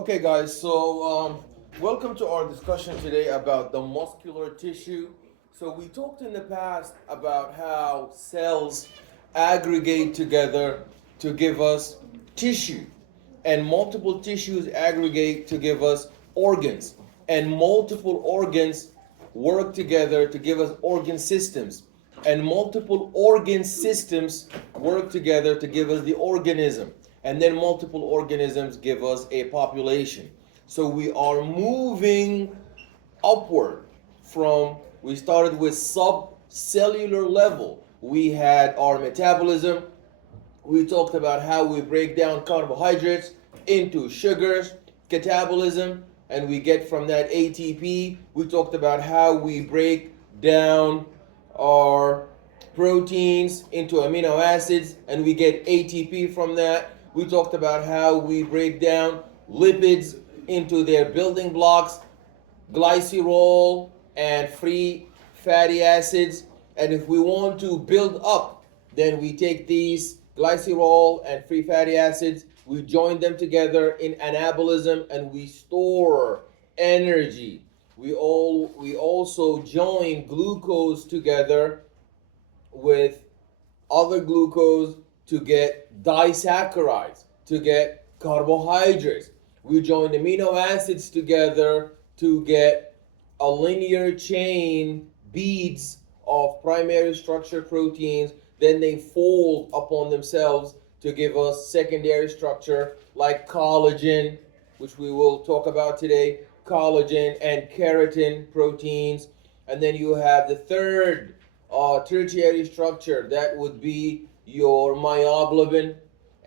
Okay, guys, welcome to our discussion today about the muscular tissue. So, we talked in the past about how cells aggregate together to give us tissue, and multiple tissues aggregate to give us organs, and multiple organs work together to give us organ systems, and multiple organ systems work together to give us the organism, and then multiple organisms give us a population. So we are moving upward from, we started with subcellular level. We had our metabolism. We talked about how we break down carbohydrates into sugars, catabolism, and we get from that ATP. We talked about how we break down our proteins into amino acids and we get ATP from that. We talked about how we break down lipids into their building blocks, glycerol and free fatty acids. And if we want to build up, then we take these glycerol and free fatty acids, we join them together in anabolism and we store energy. We also join glucose together with other glucose to get disaccharides, to get carbohydrates. We join amino acids together to get a linear chain beads of primary structure proteins. Then they fold upon themselves to give us secondary structure like collagen, which we will talk about today, collagen and keratin proteins. And then you have the third tertiary structure, that would be your myoglobin,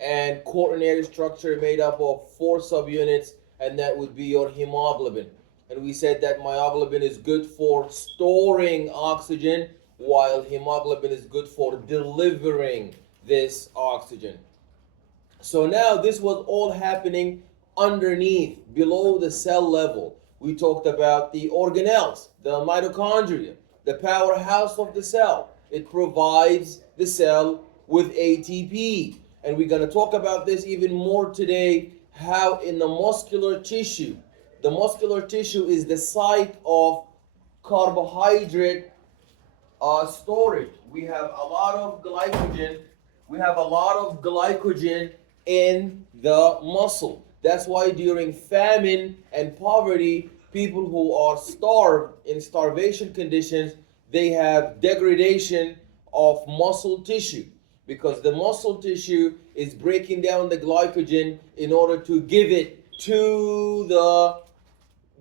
and quaternary structure made up of four subunits, and that would be your hemoglobin. And we said that myoglobin is good for storing oxygen, while hemoglobin is good for delivering this oxygen. So now this was all happening underneath, below the cell level. We talked about the organelles, the mitochondria, the powerhouse of the cell. It provides the cell with ATP. And we're going to talk about this even more today, how in the muscular tissue is the site of carbohydrate storage. We have a lot of glycogen. We have a lot of glycogen in the muscle. That's why during famine and poverty, people who are starved in starvation conditions, they have degradation of muscle tissue, because the muscle tissue is breaking down the glycogen in order to give it to the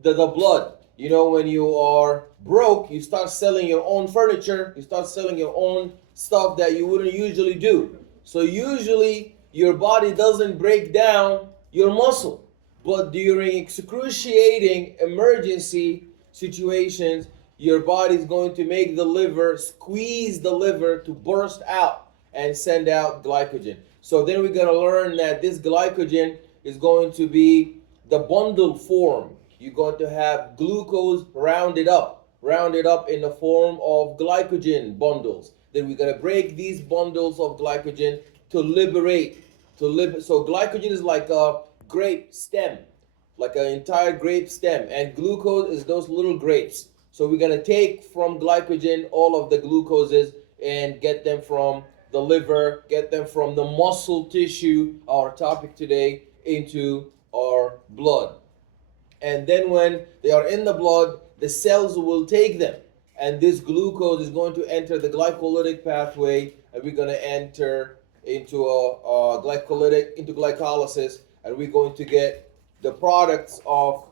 blood. You know, when you are broke, you start selling your own furniture, you start selling your own stuff that you wouldn't usually do. So usually your body doesn't break down your muscle. But during excruciating emergency situations, your body is going to make the liver, squeeze the liver to burst out and send out glycogen. So then we're going to learn that this glycogen is going to be the bundle form. You're going to have glucose rounded up in the form of glycogen bundles. Then we're going to break these bundles of glycogen to liberate. So glycogen is like a grape stem, like an entire grape stem, and glucose is those little grapes. So we're going to take from glycogen all of the glucoses and get them from the liver, get them from the muscle tissue, our topic today, into our blood. And then when they are in the blood, the cells will take them, and this glucose is going to enter the glycolytic pathway, and we're going to enter into into glycolysis, and we're going to get the products of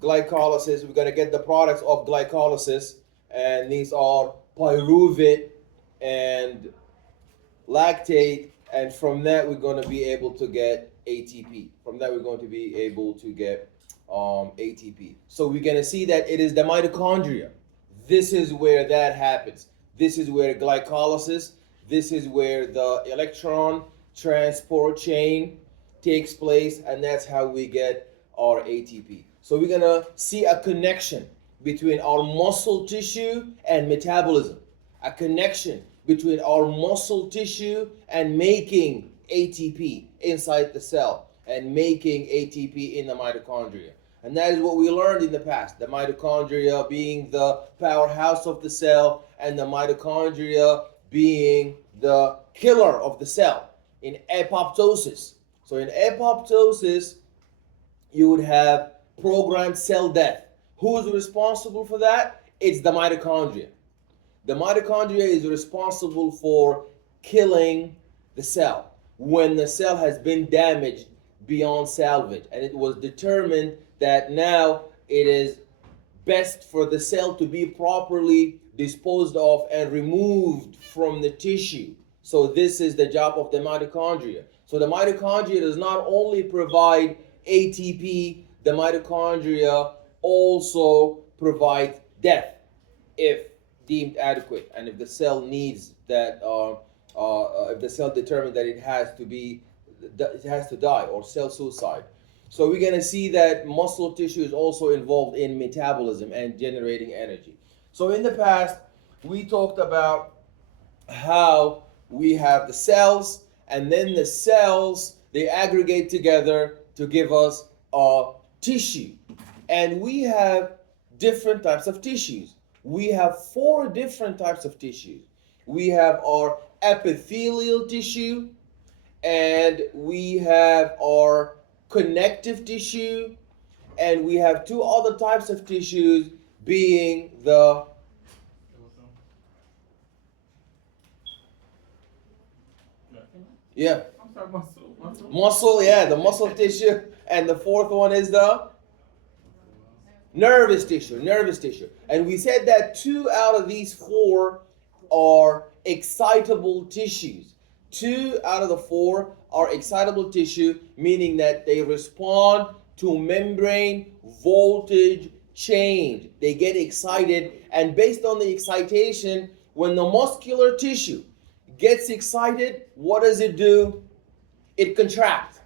glycolysis. We're going to get the products of glycolysis, and these are pyruvate and lactate, and from that we're going to be able to get ATP. From that we're going to be able to get ATP. So we're going to see that it is the mitochondria. This is where that happens. This is where glycolysis, this is where the electron transport chain takes place, and that's how we get our ATP. So we're going to see a connection between our muscle tissue and metabolism, a connection between our muscle tissue and making ATP inside the cell. and making ATP in the mitochondria. And that is what we learned in the past. The mitochondria being the powerhouse of the cell, and the mitochondria being the killer of the cell in apoptosis. So in apoptosis, you would have programmed cell death. Who is responsible for that? It's the mitochondria. The mitochondria is responsible for killing the cell when the cell has been damaged beyond salvage, and it was determined that now it is best for the cell to be properly disposed of and removed from the tissue. So this is the job of the mitochondria. So the mitochondria does not only provide ATP, the mitochondria also provide death if deemed adequate, and if the cell needs that, if the cell determines that it has to die, or cell suicide. So we're going to see that muscle tissue is also involved in metabolism and generating energy. So in the past, we talked about how we have the cells, and then the cells, they aggregate together to give us a tissue. And we have different types of tissues. We have 4 different types of tissues. We have our epithelial tissue, and we have our connective tissue, and we have 2 other types of tissues, being the yeah I'm sorry, muscle. muscle, yeah, the muscle tissue, and the 4th one is the nervous tissue. And we said that 2 out of these 4 are excitable tissues. 2 out of the 4 are excitable tissue, meaning that they respond to membrane voltage change. They get excited, and based on the excitation, when the muscular tissue gets excited, what does it do? It contracts.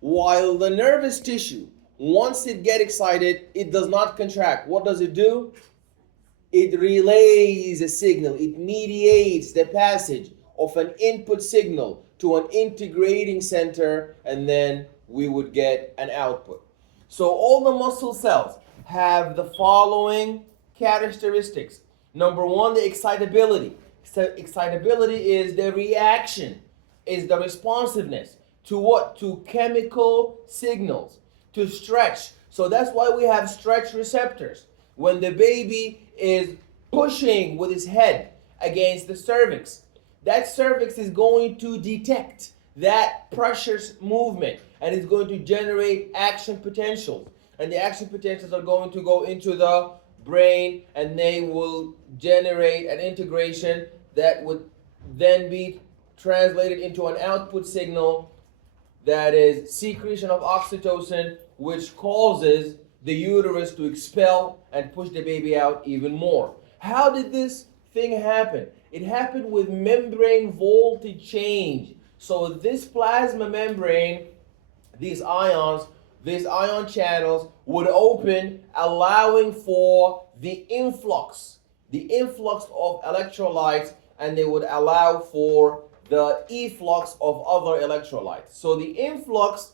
While the nervous tissue, once it gets excited, it does not contract. What does it do? It relays a signal. It mediates the passage of an input signal to an integrating center, and then we would get an output. So all the muscle cells have the following characteristics. Number 1, the excitability. Excitability is the reaction, is the responsiveness to what? To chemical signals, to stretch. So that's why we have stretch receptors. When the baby is pushing with his head against the cervix, that cervix is going to detect that pressure movement, and it's going to generate action potentials. And the action potentials are going to go into the brain, and they will generate an integration that would then be translated into an output signal, that is secretion of oxytocin, which causes the uterus to expel and push the baby out even more. How did this thing happen? It happened with membrane voltage change. So this plasma membrane, these ion channels would open, allowing for the influx of electrolytes, and they would allow for the efflux of other electrolytes. So the influx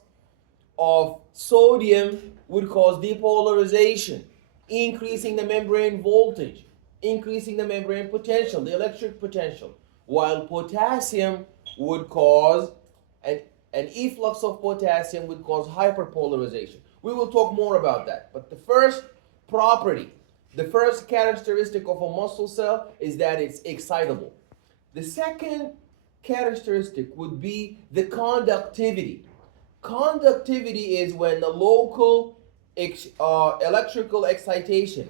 of sodium would cause depolarization, increasing the membrane voltage, increasing the membrane potential, the electric potential, while potassium would cause an efflux of potassium would cause hyperpolarization. We will talk more about that. But the first property, the first characteristic of a muscle cell is that it's excitable. The second characteristic would be the conductivity. Conductivity is when the local electrical excitation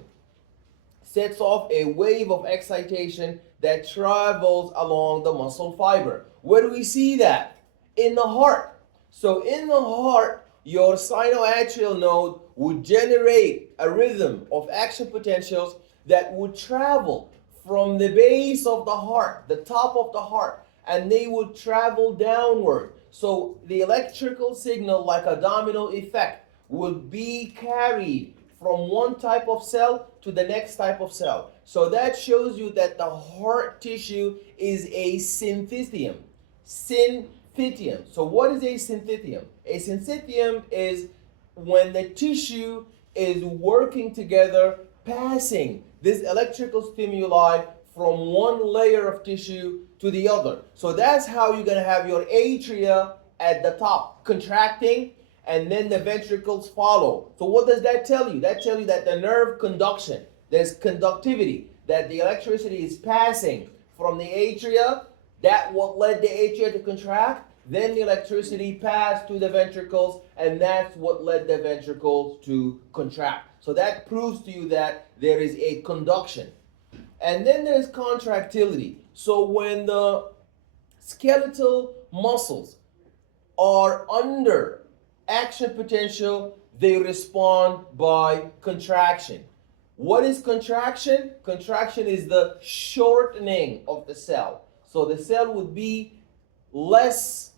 sets off a wave of excitation that travels along the muscle fiber. Where do we see that? In the heart. So in the heart, your sinoatrial node would generate a rhythm of action potentials that would travel from the base of the heart, the top of the heart, and they would travel downward. So the electrical signal, like a domino effect, would be carried from one type of cell to the next type of cell. So that shows you that the heart tissue is a synthetium. Synthetium. syncytium. So what is a syncytium? A syncytium is when the tissue is working together, passing this electrical stimuli from one layer of tissue to the other. So that's how you're going to have your atria at the top contracting, and then the ventricles follow. So what does that tell you? That tells you that the nerve conduction, there's conductivity, that the electricity is passing from the atria. That what led the atria to contract. Then the electricity passed to the ventricles, and that's what led the ventricles to contract. So that proves to you that there is a conduction. And then there's contractility. So when the skeletal muscles are under action potential, they respond by contraction. What is contraction? Contraction is the shortening of the cell. So the cell would be less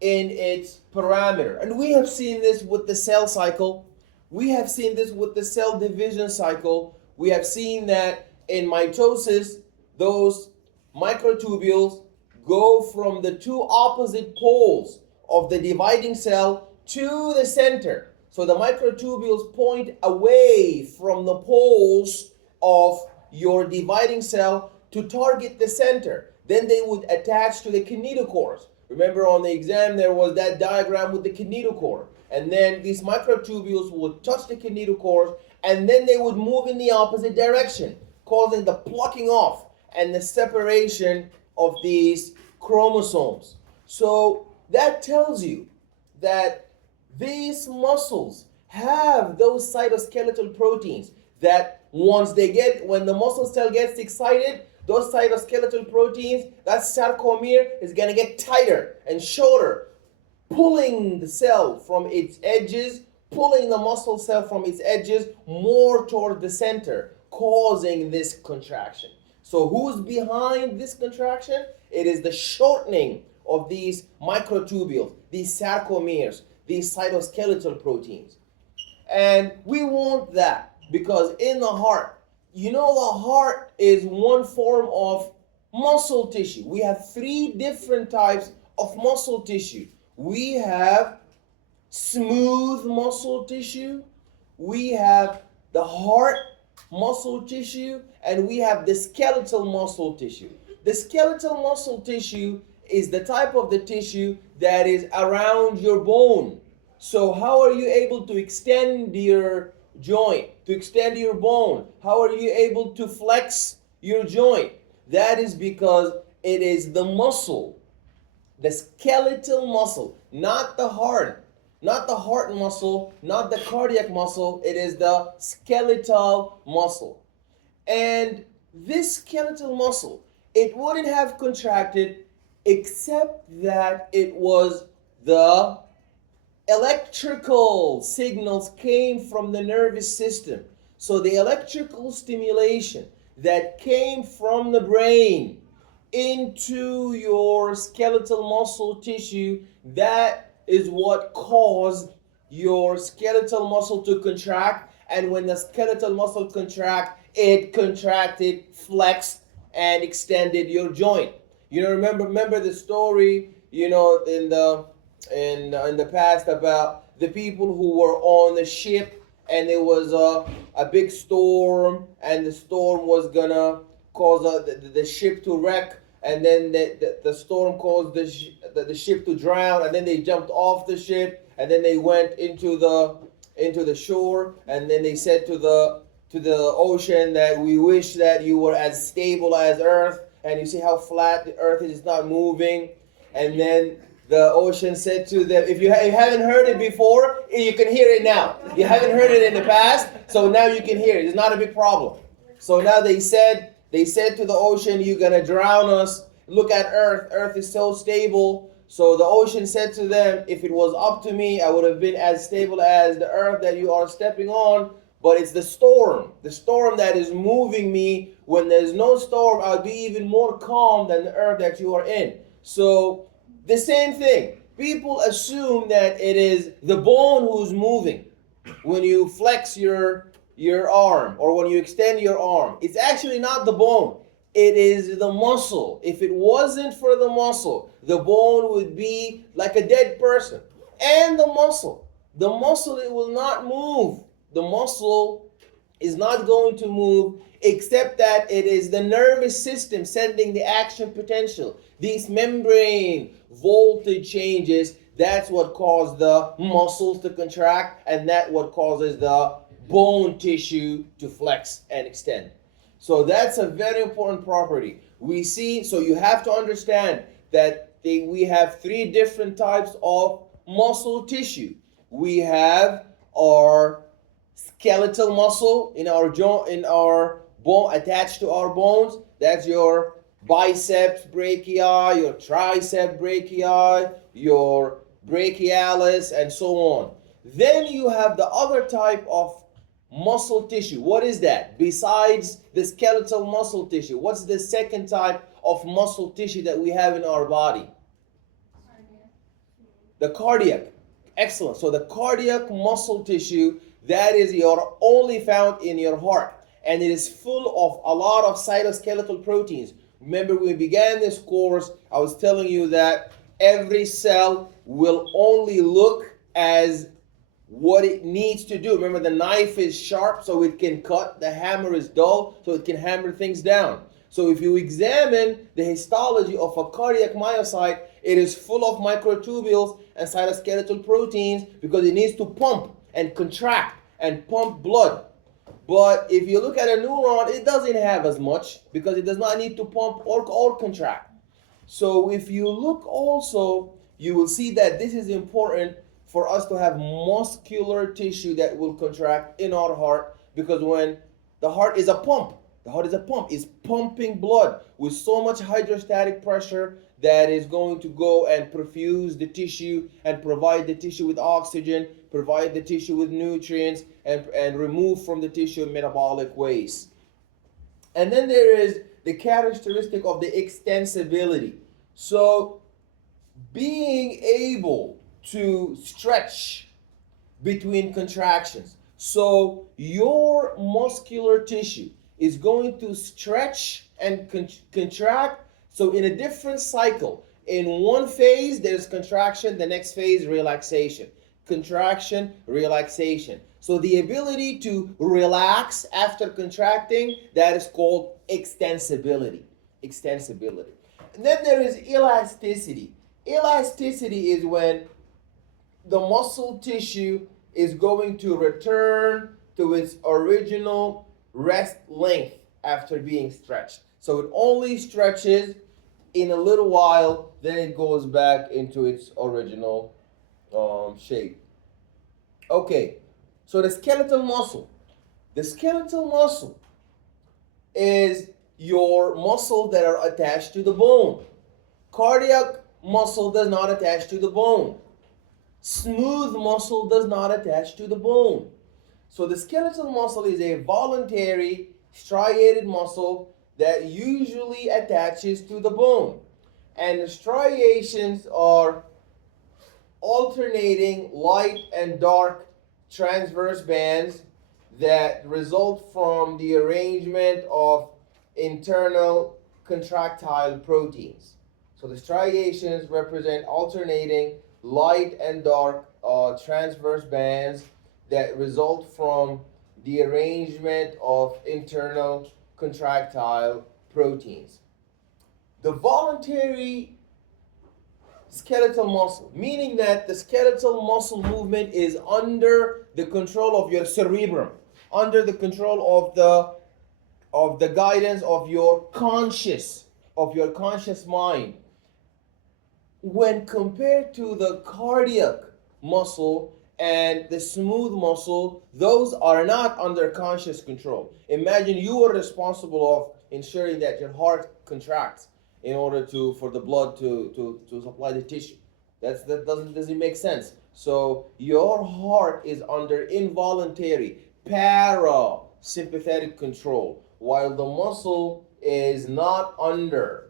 in its parameter. And we have seen this with the cell cycle. We have seen this with the cell division cycle. We have seen that in mitosis, those microtubules go from the two opposite poles of the dividing cell to the center. So the microtubules point away from the poles of your dividing cell to target the center. Then they would attach to the kinetochores. Remember on the exam there was that diagram with the kinetochore. And then these microtubules would touch the kinetochores, and then they would move in the opposite direction, causing the plucking off and the separation of these chromosomes. So that tells you that these muscles have those cytoskeletal proteins that when the muscle cell gets excited, those cytoskeletal proteins, that sarcomere is going to get tighter and shorter, pulling the cell from its edges, pulling the muscle cell from its edges more toward the center, causing this contraction. So who's behind this contraction? It is the shortening of these microtubules, these sarcomeres, these cytoskeletal proteins. And we want that because in the heart, the heart is one form of muscle tissue. We have three different types of muscle tissue. We have smooth muscle tissue, we have the heart muscle tissue, and we have the skeletal muscle tissue. The skeletal muscle tissue is the type of the tissue that is around your bone. So how are you able to extend your joint, to extend your bone? How are you able to flex your joint? That is because it is the muscle, the skeletal muscle, not the heart muscle, not the cardiac muscle. It is the skeletal muscle. And this skeletal muscle, it wouldn't have contracted except that it was the electrical signals came from the nervous system. So the electrical stimulation that came from the brain into your skeletal muscle tissue, that is what caused your skeletal muscle to contract. And when the skeletal muscle contract, it contracted, flexed, and extended your joint. Remember the story, in the past about the people who were on the ship, and there was a big storm, and the storm was gonna cause the ship to wreck, and then the storm caused the ship to drown, and then they jumped off the ship, and then they went into the shore, and then they said to the ocean that we wish that you were as stable as Earth, and you see how flat the Earth is, it's not moving. And then the ocean said to them, if you haven't heard it before, you can hear it now. You haven't heard it in the past, so now you can hear it. It's not a big problem. So now they said to the ocean, you're going to drown us. Look at Earth. Earth is so stable. So the ocean said to them, if it was up to me, I would have been as stable as the Earth that you are stepping on. But it's the storm that is moving me. When there's no storm, I'll be even more calm than the Earth that you are in. So the same thing. People assume that it is the bone who's moving when you flex your arm or when you extend your arm. It's actually not the bone. It is the muscle. If it wasn't for the muscle, the bone would be like a dead person. And the muscle, it will not move. The muscle is not going to move except that it is the nervous system sending the action potential. These membrane voltage changes, that's what causes the muscles to contract, and that's what causes the bone tissue to flex and extend. So that's a very important property. We see, so you have to understand that we have three different types of muscle tissue. We have our skeletal muscle in our joint, in our bone, attached to our bones. That's your biceps brachii, your tricep brachii, your brachialis, and so on. Then you have the other type of muscle tissue. What is that? Besides the skeletal muscle tissue, what's the second type of muscle tissue that we have in our body? The cardiac. Excellent. So the cardiac muscle tissue, that is your only found in your heart, and it is full of a lot of cytoskeletal proteins. Remember, when we began this course, I was telling you that every cell will only look as what it needs to do. Remember, the knife is sharp so it can cut, the hammer is dull so it can hammer things down. So if you examine the histology of a cardiac myocyte, it is full of microtubules and cytoskeletal proteins because it needs to pump and contract and pump blood. But if you look at a neuron, it doesn't have as much because it does not need to pump or contract. So if you look also, you will see that this is important for us to have muscular tissue that will contract in our heart, because when the heart is a pump, is pumping blood with so much hydrostatic pressure that is going to go and perfuse the tissue and provide the tissue with oxygen, provide the tissue with nutrients, and remove from the tissue metabolic waste. And then there is the characteristic of the extensibility. So being able to stretch between contractions. So your muscular tissue is going to stretch and contract. So in a different cycle, in one phase there's contraction, the next phase relaxation. Contraction, relaxation. So the ability to relax after contracting, that is called extensibility. Extensibility. And then there is elasticity. Elasticity is when the muscle tissue is going to return to its original rest length after being stretched. So it only stretches in a little while, then it goes back into its original shape. Okay, so the skeletal muscle. The skeletal muscle is your muscle that are attached to the bone. Cardiac muscle does not attach to the bone. Smooth muscle does not attach to the bone. So the skeletal muscle is a voluntary striated muscle that usually attaches to the bone. And the striations are alternating light and dark transverse bands that result from the arrangement of internal contractile proteins. So the striations represent alternating light and dark transverse bands that result from the arrangement of internal contractile proteins. The voluntary skeletal muscle, meaning that the skeletal muscle movement is under the control of your cerebrum, under the control of the guidance of your conscious mind. When compared to the cardiac muscle and the smooth muscle, those are not under conscious control. Imagine you are responsible of ensuring that your heart contracts in order for the blood to supply the tissue. That doesn't make sense. So your heart is under involuntary parasympathetic control, while the muscle is not under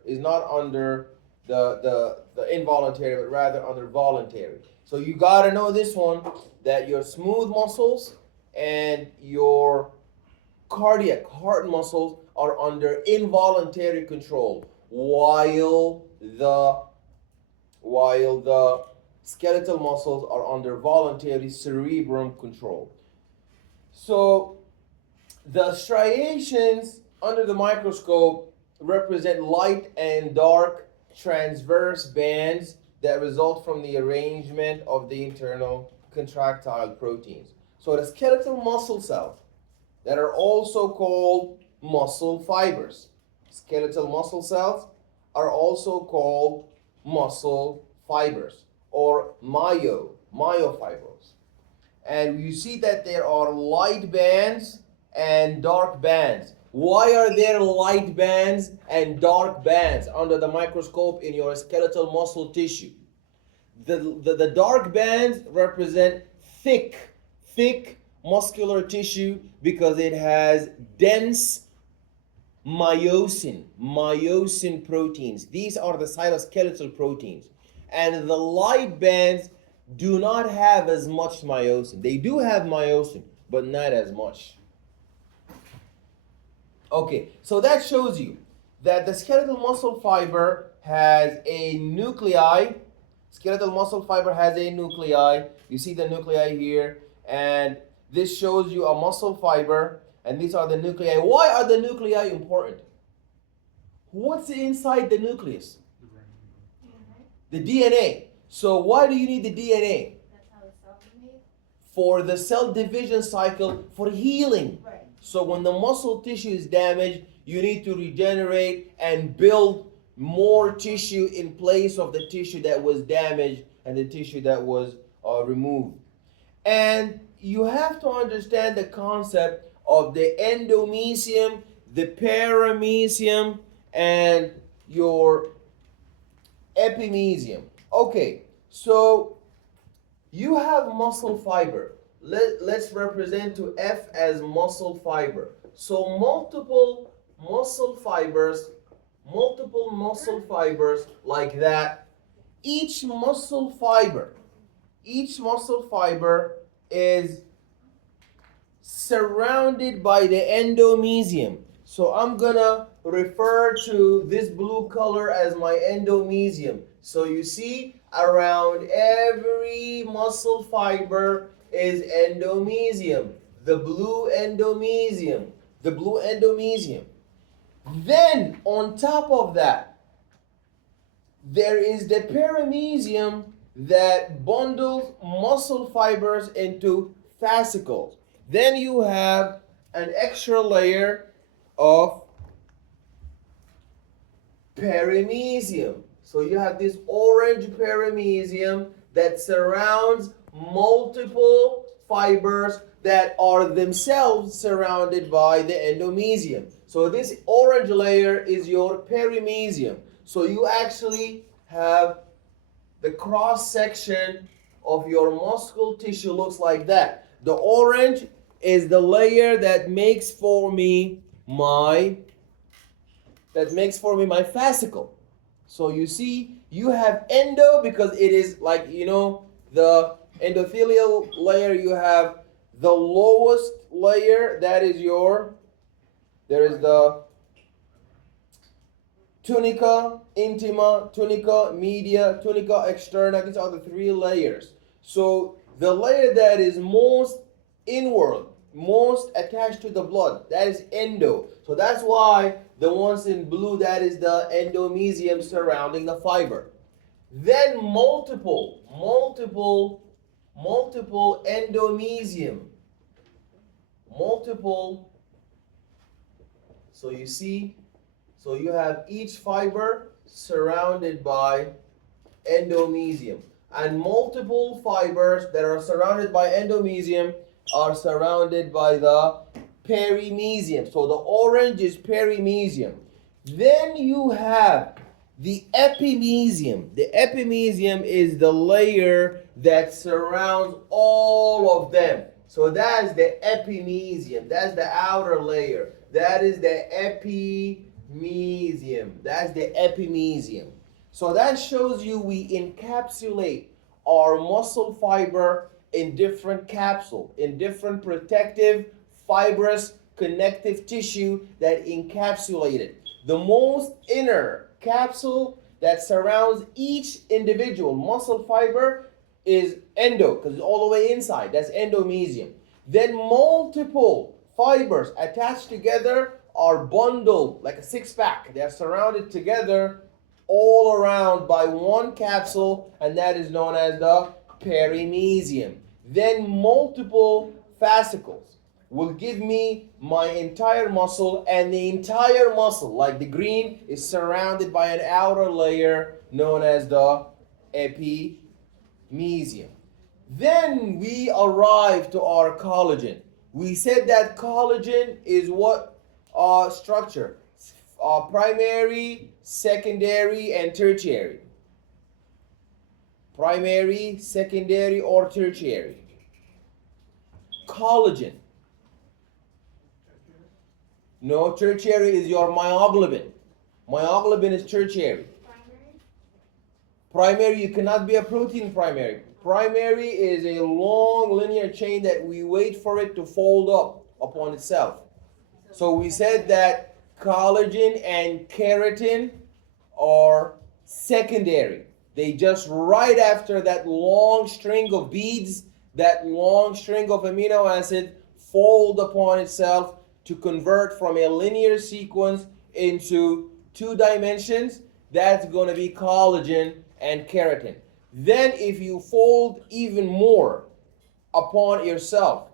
the involuntary, but rather under voluntary. So you got to know this one, that your smooth muscles and your cardiac, heart muscles are under involuntary control, while the skeletal muscles are under voluntary cerebrum control. So the striations under the microscope represent light and dark transverse bands that result from the arrangement of the internal contractile proteins. So the skeletal muscle cells that are also called muscle fibers. Skeletal muscle cells are also called muscle fibers or myofibrils. And you see that there are light bands and dark bands. Why are there light bands and dark bands under the microscope in your skeletal muscle tissue? The dark bands represent thick muscular tissue because it has dense myosin proteins. These are the cytoskeletal proteins. And the light bands do not have as much myosin. They do have myosin, but not as much. Okay, so that shows you that the skeletal muscle fiber has a nuclei. Skeletal muscle fiber has a nuclei. You see the nuclei here, and this shows you a muscle fiber, and these are the nuclei. Why are the nuclei important? What's inside the nucleus? The DNA. So why do you need the DNA? That's how the cell is made. For the cell division cycle, for healing. Right. So when the muscle tissue is damaged, you need to regenerate and build more tissue in place of the tissue that was damaged and the tissue that was removed. And you have to understand the concept of the endomysium, the paramysium, and your epimysium. Okay, so you have muscle fiber. Let's represent to F as muscle fiber. So multiple muscle fibers like that. Each muscle fiber is surrounded by the endomysium. So I'm gonna refer to this blue color as my endomysium. So you see, around every muscle fiber is endomysium, the blue endomysium. Then on top of that, there is the paramysium that bundles muscle fibers into fascicles. Then you have an extra layer of paramysium. So you have this orange paramysium that surrounds multiple fibers that are themselves surrounded by the endomysium. So this orange layer is your paramysium. So you actually have the cross section of your muscle tissue looks like that. The orange is the layer that makes for me my fascicle. So you see, you have endo because it is like, the endothelial layer. You have the lowest layer, there is the tunica intima, tunica media, tunica externa. These are the three layers. So the layer that is most inward, most attached to the blood, that is endo. So that's why the ones in blue, that is the endomysium surrounding the fiber. Then multiple endomysium. So you see, so you have each fiber surrounded by endomysium. And multiple fibers that are surrounded by endomysium are surrounded by the perimysium. So the orange is perimysium. Then you have the epimysium. The epimysium is the layer that surrounds all of them. So that's the epimysium. That's the outer layer. That is the epimysium. That's the epimysium. So that shows you we encapsulate our muscle fiber in different capsule, in different protective fibrous connective tissue that encapsulates it. The most inner capsule that surrounds each individual muscle fiber is endo, because it's all the way inside. That's endomysium. Then multiple fibers attached together are bundled like a six-pack. They are surrounded together all around by one capsule, and that is known as the perimysium. Then multiple fascicles will give me my entire muscle, and the entire muscle, like the green, is surrounded by an outer layer known as the epimysium. Then we arrive to our collagen. We said that collagen is what structure? Primary, secondary, and tertiary. Primary, secondary, or tertiary. Collagen. No, tertiary is your myoglobin. Myoglobin is tertiary. Primary, you cannot be a protein primary. Primary is a long linear chain that we wait for it to fold up upon itself. So we said that collagen and keratin are secondary. They just right after that long string of beads, that long string of amino acid fold upon itself to convert from a linear sequence into two dimensions. That's going to be collagen and keratin. Then if you fold even more upon yourself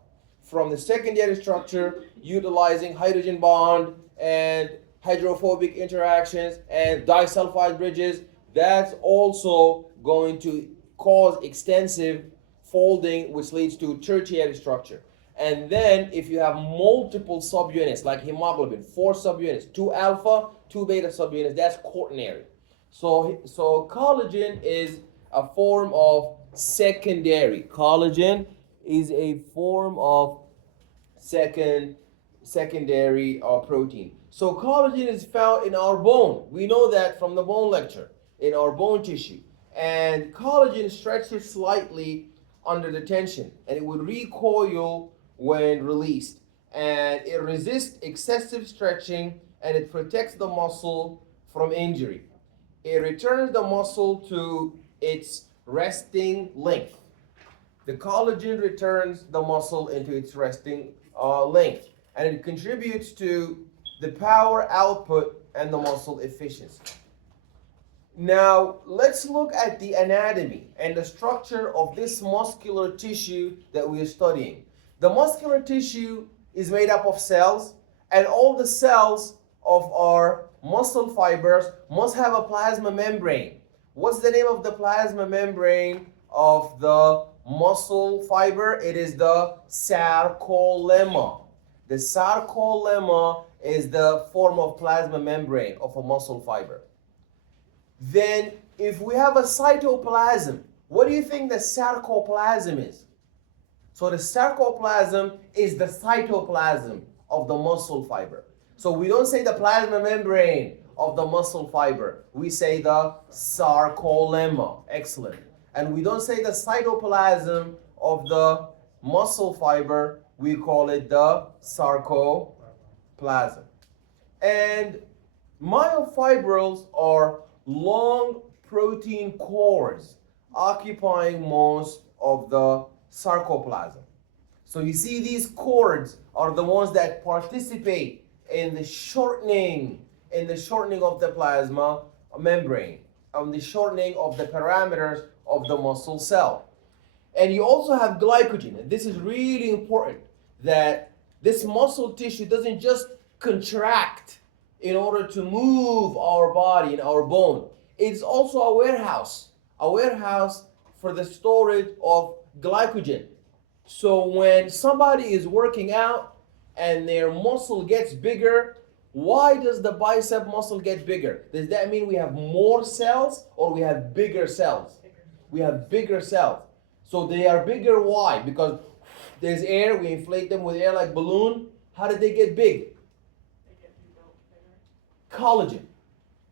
from the secondary structure, utilizing hydrogen bond and hydrophobic interactions and disulfide bridges, that's also going to cause extensive folding, which leads to tertiary structure. And then if you have multiple subunits like hemoglobin, 4 subunits, 2 alpha, 2 beta subunits, that's quaternary. So collagen is a form of secondary. Collagen is a form of secondary protein. So collagen is found in our bone. We know that from the bone lecture, in our bone tissue. And collagen stretches slightly under the tension, and it would recoil when released. And it resists excessive stretching, and it protects the muscle from injury. It returns the muscle to its resting length. The collagen returns the muscle into its resting length, and it contributes to the power output and the muscle efficiency. Now, let's look at the anatomy and the structure of this muscular tissue that we are studying. The muscular tissue is made up of cells, and all the cells of our muscle fibers must have a plasma membrane. What's the name of the plasma membrane of the muscle fiber? It is the sarcolemma. The sarcolemma is the form of plasma membrane of a muscle fiber. Then if we have a cytoplasm, what do you think the sarcoplasm is? So the sarcoplasm is the cytoplasm of the muscle fiber. So we don't say the plasma membrane of the muscle fiber. We say the sarcolemma. Excellent. And we don't say the cytoplasm of the muscle fiber. We call it the sarcoplasm. And myofibrils are long protein cores occupying most of the sarcoplasm. So you see these cords are the ones that participate in the shortening of the plasma membrane, the shortening of the parameters of the muscle cell. And you also have glycogen. And this is really important, that this muscle tissue doesn't just contract in order to move our body and our bone. It's also a warehouse for the storage of glycogen. So when somebody is working out and their muscle gets bigger, why does the bicep muscle get bigger? Does that mean we have more cells or we have bigger cells? We have bigger cells. So they are bigger, why? Because there's air, we inflate them with air like balloon. How did they get big? Collagen.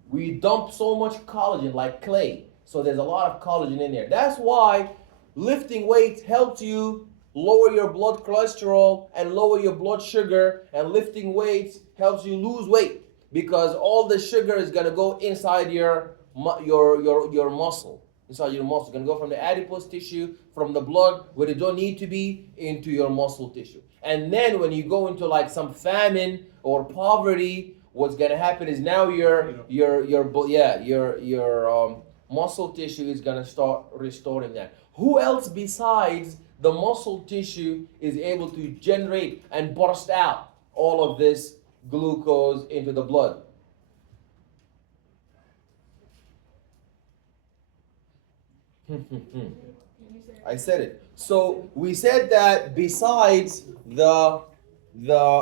We dump so much collagen like clay. So there's a lot of collagen in there. That's why lifting weights helps you lower your blood cholesterol and lower your blood sugar, and lifting weights helps you lose weight because all the sugar is going to go inside your muscle. Inside your muscle. It's going to go from the adipose tissue, from the blood, where it don't need to be, into your muscle tissue. And then when you go into like some famine or poverty, what's going to happen is now your muscle tissue is going to start restoring that. Who else besides the muscle tissue is able to generate and burst out all of this glucose into the blood? I said it. So we said that besides the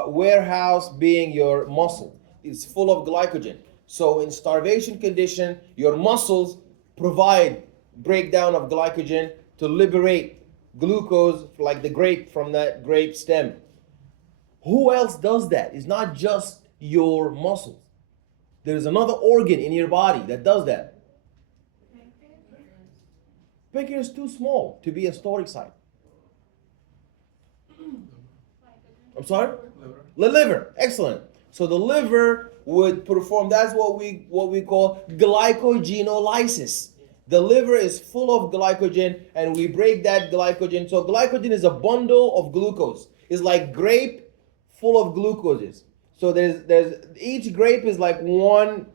warehouse being your muscle, it's full of glycogen. So in starvation condition, your muscles provide breakdown of glycogen to liberate glucose like the grape from that grape stem. Who else does that? It's not just your muscles. There's another organ in your body that does that. Pancreas is too small to be a storage site. I'm sorry? Liver. The liver. Excellent. So the liver would perform, that's what we call glycogenolysis. The liver is full of glycogen and we break that glycogen. So glycogen is a bundle of glucose. It's like grape full of glucoses. So there's each grape is one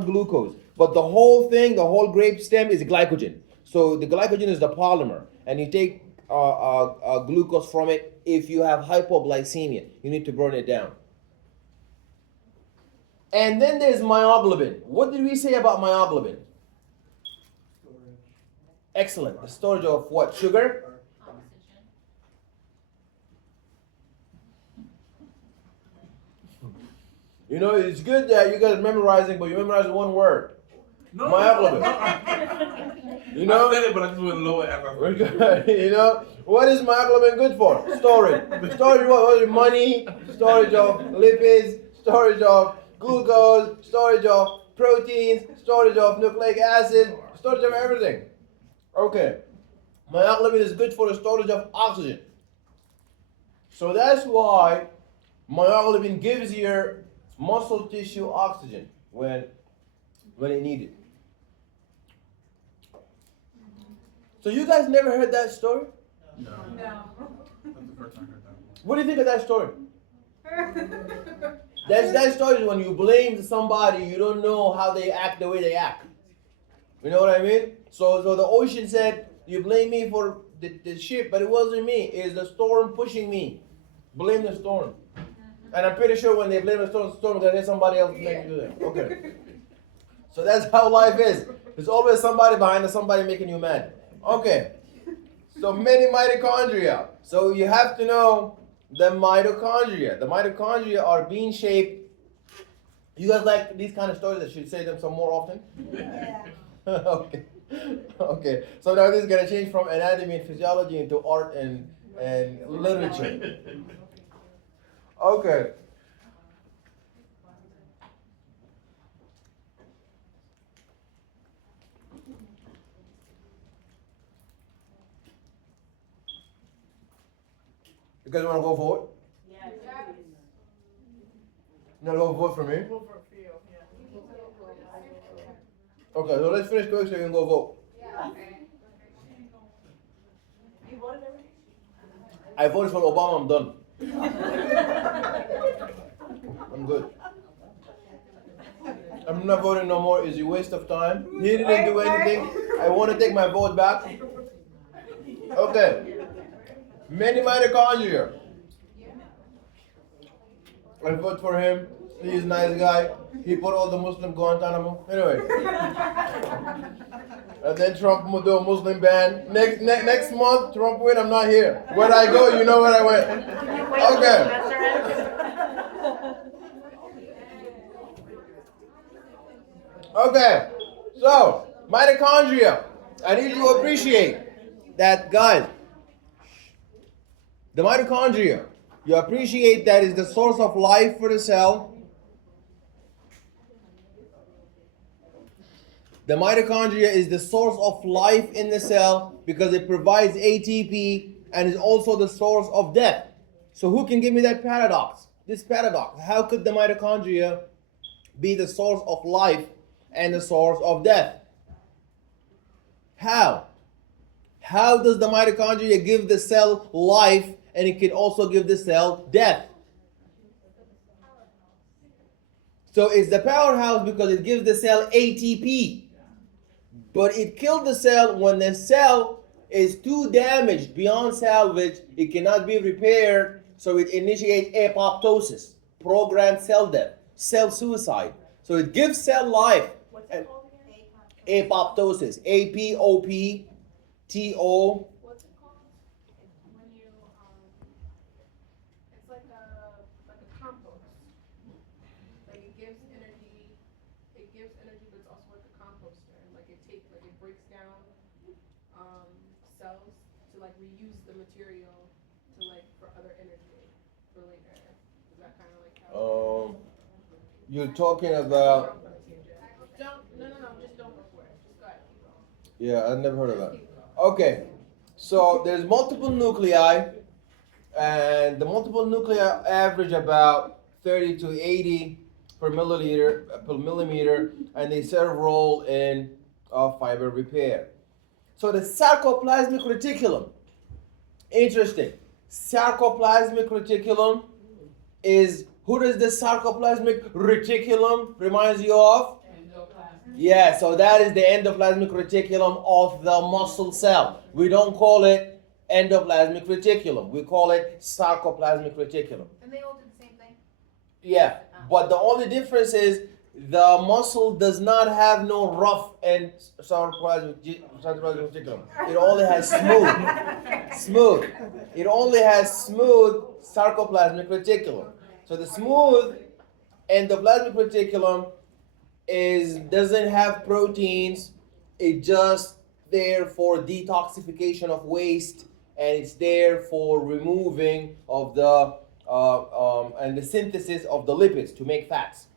glucose. But the whole thing, the whole grape stem is glycogen. So the glycogen is the polymer, and you take glucose from it. If you have hypoglycemia, you need to burn it down. And then there's myoglobin. What did we say about myoglobin? Storage. Excellent. The storage of what? Sugar? Oxygen. You know, it's good that you guys are memorizing, but you memorize one word. No, Myoglobin. You know? I said it, but I just went lower as You know, what is myoglobin good for? Storage. Storage of what? Money, storage of lipids, storage of glucose, storage of proteins, storage of nucleic acid, storage of everything. Okay. Myoglobin is good for the storage of oxygen. So that's why myoglobin gives your muscle tissue oxygen when it needed. So you guys never heard that story? No. That's the first time I heard that. What do you think of that story? That story is when you blame somebody, you don't know how they act the way they act. You know what I mean? So the ocean said, you blame me for the ship, but it wasn't me. It's the storm pushing me. Blame the storm. And I'm pretty sure when they blame the storm is going to get somebody else to make you do that. Okay. So that's how life is. There's always somebody behind somebody making you mad. Okay. So many mitochondria. So you have to know the mitochondria. The mitochondria are bean-shaped. You guys like these kind of stories? I should say them some more often? Yeah. Okay. Okay. So now this is going to change from anatomy and physiology into art and literature. Okay. You guys want to go vote? Yeah. You want to go vote for me? Okay, so let's finish quick so you can go vote. You voted already? I voted for Obama, I'm done. I'm good. I'm not voting no more. It's a waste of time. He didn't do anything. I want to take my vote back. Okay. Many mitochondria. I vote for him. He's a nice guy. He put all the Muslim Guantanamo. Anyway. And then Trump will do a Muslim ban. Next month, Trump win, I'm not here. Where I go, you know where I went. Okay. Okay. So, mitochondria. I need you to appreciate that, guys. The mitochondria. You appreciate that is the source of life for the cell. The mitochondria is the source of life in the cell because it provides ATP and is also the source of death. So who can give me that paradox? This paradox. How could the mitochondria be the source of life and the source of death? How? How does the mitochondria give the cell life and it can also give the cell death? So it's the powerhouse because it gives the cell ATP. But it killed the cell when the cell is too damaged beyond salvage. It cannot be repaired. So it initiates apoptosis, programmed cell death, cell suicide. So it gives cell life. What's And it called again? apoptosis, APOPTO. What's it called? When you it's like a compost. Like it gives energy. It gives energy, but it's also like a composter. Like it breaks down cells to like reuse the material to like for other energy for later. Is that kind of like how? You're talking about. Just don't go for it. Just go ahead. Keep going. Yeah, I've never heard of that. Okay, so there's multiple nuclei, and the multiple nuclei average about 30 to 80 per millimeter, and they serve a role in fiber repair. So the sarcoplasmic reticulum, interesting. Sarcoplasmic reticulum is, who does the sarcoplasmic reticulum reminds you of? Yeah, so that is the endoplasmic reticulum of the muscle cell. We don't call it endoplasmic reticulum. We call it sarcoplasmic reticulum. And they all do the same thing? Yeah, but the only difference is the muscle does not have no rough and sarcoplasmic reticulum. It only has smooth. It only has smooth sarcoplasmic reticulum. So the smooth endoplasmic reticulum doesn't have proteins. It's just there for detoxification of waste, and it's there for removing of the and the synthesis of the lipids to make fats.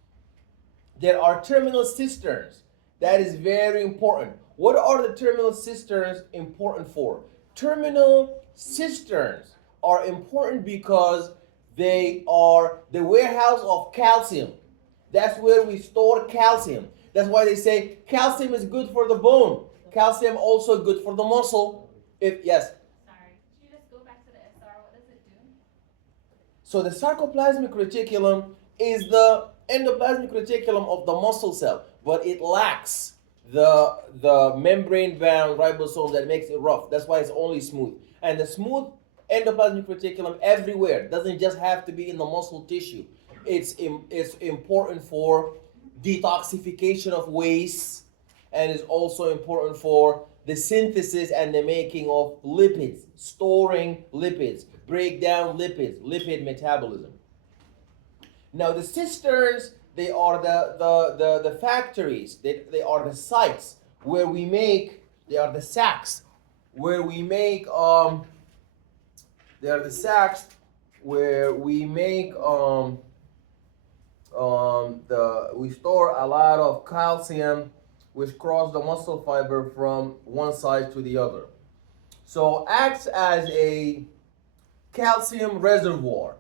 There are terminal cisterns. That is very important. What are the terminal cisterns important for? Terminal cisterns are important because they are the warehouse of calcium. That's where we store calcium. That's why they say calcium is good for the bone. Calcium also good for the muscle. Yes. Sorry. Could you just go back to the SR? What does it do? So the sarcoplasmic reticulum is the endoplasmic reticulum of the muscle cell, but it lacks the membrane-bound ribosome that makes it rough. That's why it's only smooth. And the smooth endoplasmic reticulum everywhere doesn't just have to be in the muscle tissue. It's important for detoxification of waste, and is also important for the synthesis and the making of lipids, storing lipids, break down lipids, lipid metabolism. Now the cisterns, they are the factories, they are the sites where we make, they are the sacks where we make they are the sacks where we make we store a lot of calcium which cross the muscle fiber from one side to the other. So acts as a calcium reservoir.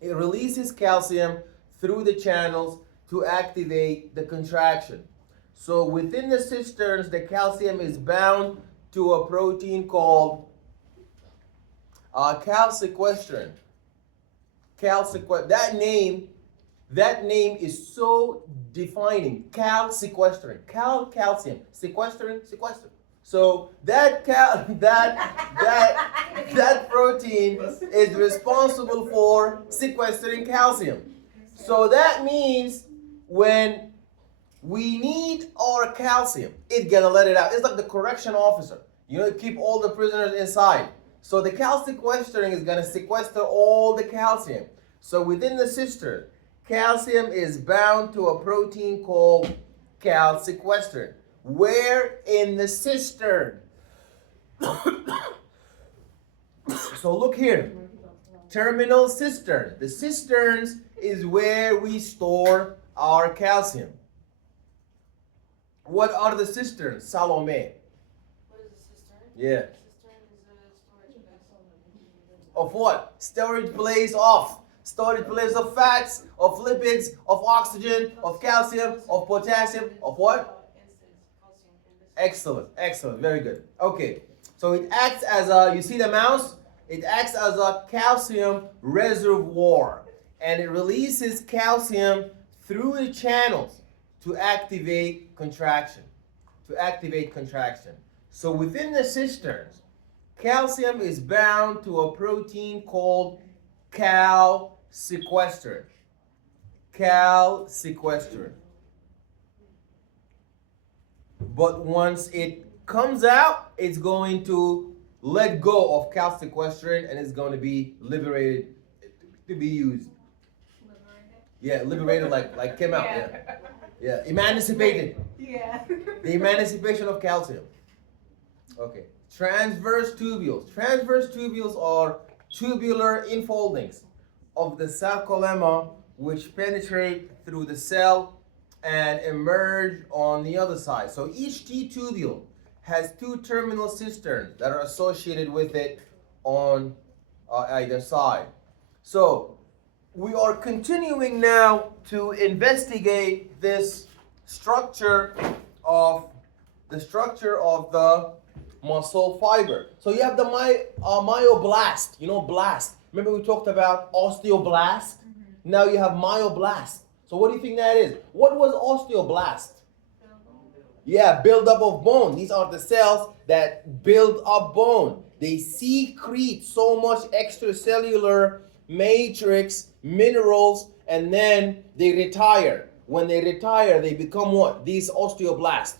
It releases calcium through the channels to activate the contraction. So within the cisterns, the calcium is bound to a protein called calsequestrin. That name is so defining. Calsequestrin. Calcium. Sequestering. So that protein is responsible for sequestering calcium. So that means when we need our calcium, it's gonna let it out. It's like the correction officer. You know, keep all the prisoners inside. So the calsequestering is gonna sequester all the calcium. So within the cistern, calcium is bound to a protein called calsequestrin. Where in the cistern? So look here. Terminal cistern. The cisterns is where we store our calcium. What are the cisterns, Salome? What is a cistern? Yeah. A cistern is a storage vessel. of what? Storage place of. Storage place of fats, of lipids, of oxygen, of calcium, of potassium, of what? Excellent, excellent, very good. Okay, so it acts as a, you see the mouse? It acts as a calcium reservoir, and it releases calcium through the channels to activate contraction. To activate contraction. So within the cisterns, calcium is bound to a protein called calsequestrin. Calsequestrin. But once it comes out, it's going to let go of calsequestrin and it's going to be liberated to be used. Liberated? Yeah, liberated like came out. Yeah. Yeah, emancipated. Yeah. The emancipation of calcium. Okay. Transverse tubules. Transverse tubules are tubular infoldings of the sarcolemma which penetrate through the cell and emerge on the other side. So each T tubule has two terminal cisterns that are associated with it on either side. So we are continuing now to investigate this structure of the muscle fiber. So you have the myoblast. You know, blast. Remember we talked about osteoblast? Now you have myoblast. So what do you think that is? What was osteoblast? Yeah, buildup of bone. These are the cells that build up bone. They secrete so much extracellular matrix, minerals, and then they retire. When they retire, they become what? These osteoblasts.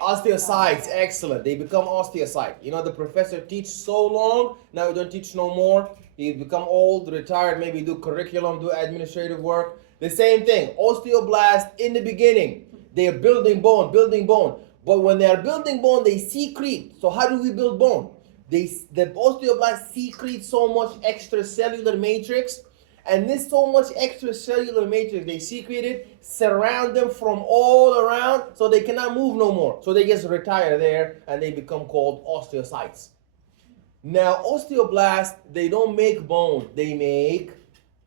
Osteocytes, excellent. They become osteocyte. You know, the professor teaches so long, now he don't teach no more. He become old, retired, maybe do curriculum, do administrative work. The same thing, osteoblast in the beginning, they are building bone. But when they are building bone, they secrete. So how do we build bone? The osteoblast secrete so much extracellular matrix, and this so much extracellular matrix they secreted surround them from all around, so they cannot move no more. So they just retire there, and they become called osteocytes. Now, osteoblasts, they don't make bone, they make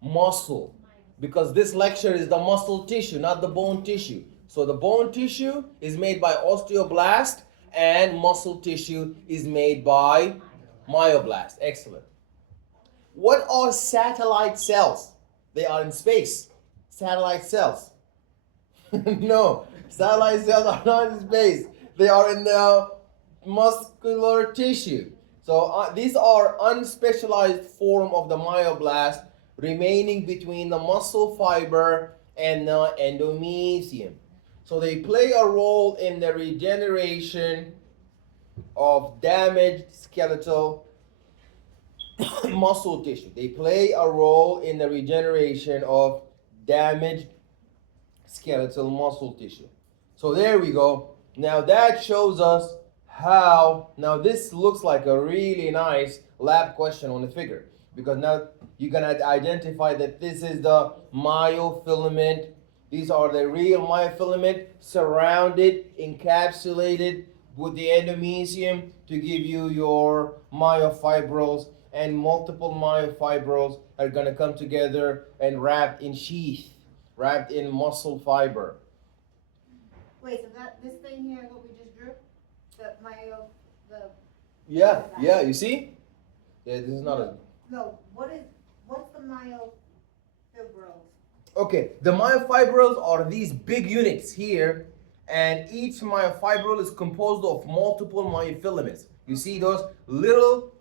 muscle. Because this lecture is the muscle tissue, not the bone tissue. So the bone tissue is made by osteoblast, and muscle tissue is made by myoblast. Excellent. What are satellite cells? They are in space. Satellite cells. No, satellite cells are not in space. They are in the muscular tissue. So these are unspecialized form of the myoblast remaining between the muscle fiber and the endomysium. So they play a role in the regeneration of damaged skeletal muscle tissue. They play a role in the regeneration of damaged skeletal muscle tissue. So there we go. Now that shows us how, now this looks like a really nice lab question on the figure, because now you're going to identify that this is the myofilament. These are the real myofilament surrounded, encapsulated with the endomysium to give you your myofibrils, and multiple myofibrils are going to come together and wrapped in sheath, wrapped in muscle fiber. Wait, so that this thing here is what we just drew? Yeah, you see? Yeah, this is not a... No, what's the myofibrils? Okay, the myofibrils are these big units here, and each myofibril is composed of multiple myofilaments. You see those little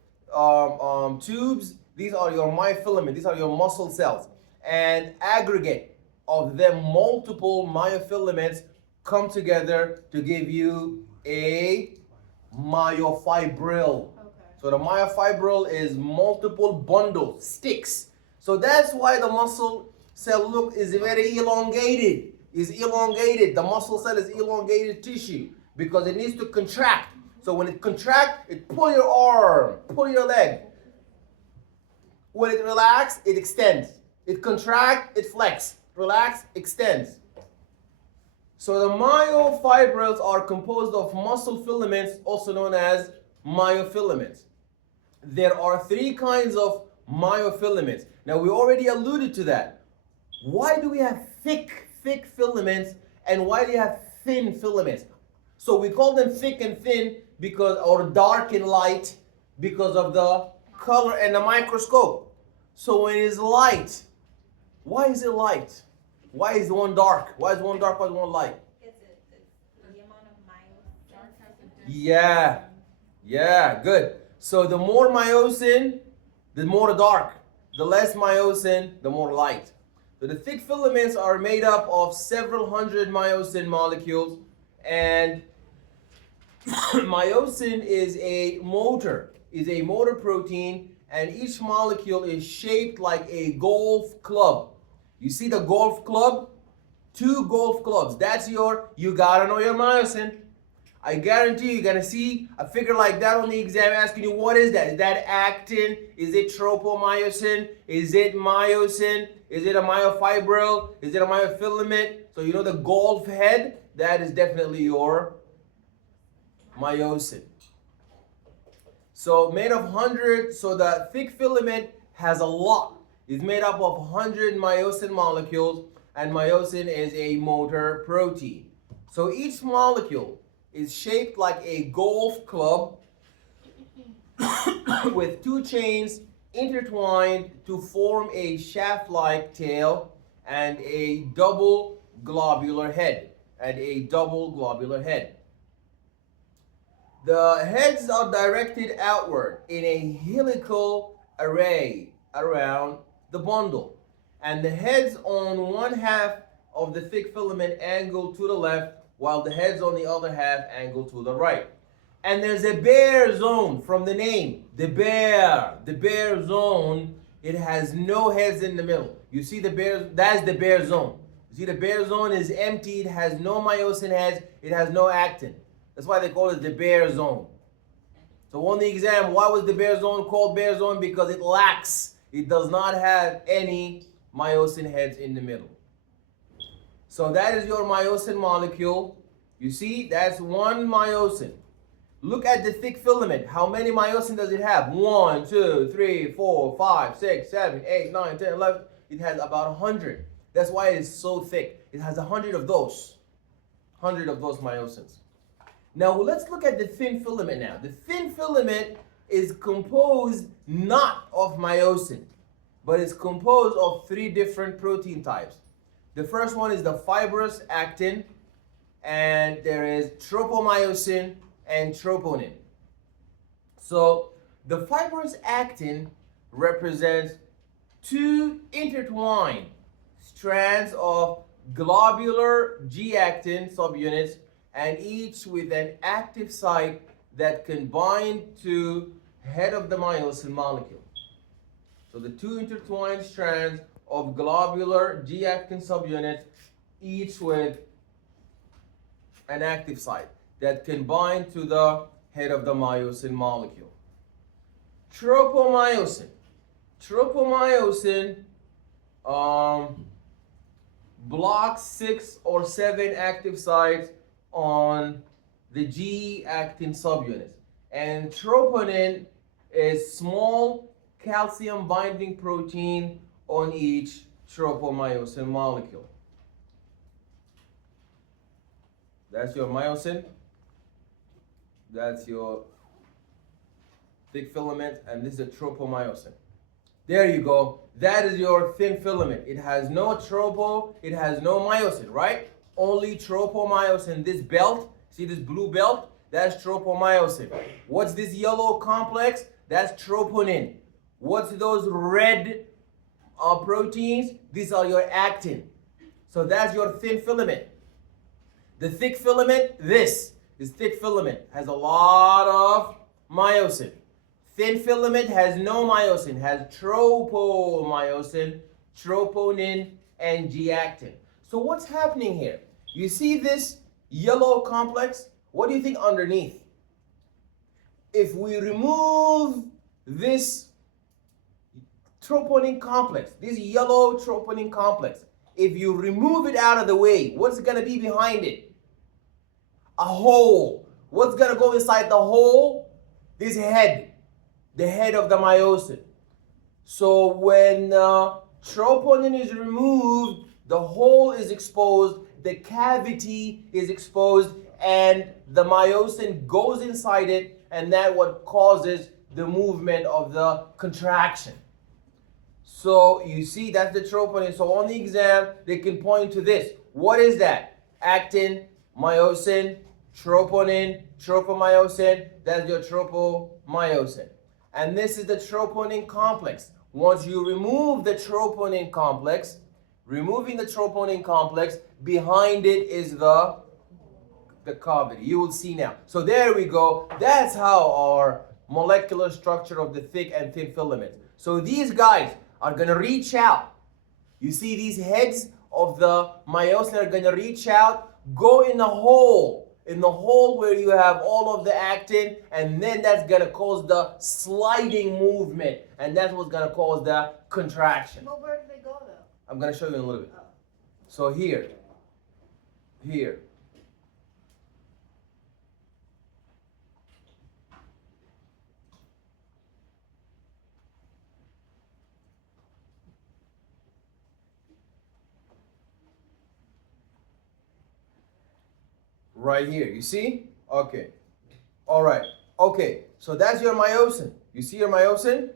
tubes? These are your myofilament. These are your muscle cells. And aggregate of them, multiple myofilaments come together to give you a myofibril. Okay. So the myofibril is multiple bundles, sticks. So that's why the muscle cell look is very elongated. The muscle cell is elongated tissue because it needs to contract. So when it contracts, it pull your arm, pull your leg. When it relax, it extends. It contract, it flex. Relax, extends. So the myofibrils are composed of muscle filaments, also known as myofilaments. There are three kinds of myofilaments. Now we already alluded to that. Why do we have thick filaments and why do you have thin filaments? So we call them thick and thin because, or dark and light, because of the color and the microscope. So when it's light, why is it light? Why is one dark? Why is one dark? Why is one light? It's the amount of myosin. Dark has a density. Yeah, good. So the more myosin, the more dark. The less myosin, the more light. So the thick filaments are made up of several hundred myosin molecules, and myosin is a motor protein, and each molecule is shaped like a golf club. You see the golf club? 2 golf clubs. That's you gotta know your myosin. I guarantee you're gonna see a figure like that on the exam asking you, what is that? Is that actin? Is it tropomyosin? Is it myosin? Is it a myofibril? Is it a myofilament? So you know the golf head? That is definitely your myosin. So made of 100, so the thick filament has a lot. It's made up of 100 myosin molecules, and myosin is a motor protein. So each molecule is shaped like a golf club with 2 chains intertwined to form a shaft-like tail and a double globular head. The heads are directed outward in a helical array around the bundle, and the heads on one half of the thick filament angle to the left, while the heads on the other half angle to the right. And there's a bare zone from the name, the bare zone. It has no heads in the middle. You see the bare, that's the bare zone. You see the bare zone is empty, it has no myosin heads, it has no actin. That's why they call it the bare zone. So on the exam, why was the bare zone called bare zone? Because it lacks, it does not have any myosin heads in the middle. So that is your myosin molecule. You see, that's one myosin. Look at the thick filament. How many myosin does it have? 1, 2, 3, 4, 5, 6, 7, 8, 9, 10, 11. It has about 100. That's why it is so thick. It has 100 of those. 100 of those myosins. Now let's look at the thin filament now. The thin filament is composed not of myosin, but it's composed of 3 different protein types. The first one is the fibrous actin, and there is tropomyosin and troponin. So the fibrous actin represents 2 intertwined strands of globular G-actin subunits, and each with an active site that can bind to head of the myosin molecule. So the 2 intertwined strands of globular G-actin subunits, each with an active site that can bind to the head of the myosin molecule. Tropomyosin. Tropomyosin blocks 6 or 7 active sites on the G-actin subunits. And troponin is small calcium binding protein on each tropomyosin molecule. That's your myosin. That's your thick filament, and this is a tropomyosin. There you go. That is your thin filament. It has no tropo, it has no myosin, right? Only tropomyosin. This belt, see this blue belt? That's tropomyosin. What's this yellow complex? That's troponin. What's those red proteins? These are your actin. So that's your thin filament. The thick filament, this is thick filament, has a lot of myosin. Thin filament has no myosin, has tropomyosin, troponin, and G-actin. So what's happening here? You see this yellow complex? What do you think underneath? If we remove this troponin complex, this yellow troponin complex, if you remove it out of the way, what's going to be behind it? A hole. What's going to go inside the hole? this head, the head of the myosin. So when troponin is removed, the hole is exposed, the cavity is exposed, and the myosin goes inside it, and that's what causes the movement of the contraction. So you see, that's the troponin. So on the exam, they can point to this. What is that? Actin, myosin, troponin, tropomyosin. That's your tropomyosin. And this is the troponin complex. Once you remove the troponin complex, removing the troponin complex, behind it is the cavity. You will see now. So there we go. That's how our molecular structure of the thick and thin filaments. So these guys are going to reach out. You see these heads of the myosin are going to reach out, go in the hole where you have all of the actin, and then that's going to cause the sliding movement, and that's what's going to cause the contraction. But where do they go though? I'm going to show you in a little bit. Oh. So here, right here, you see? Okay. All right. Okay. So that's your myosin. You see your myosin?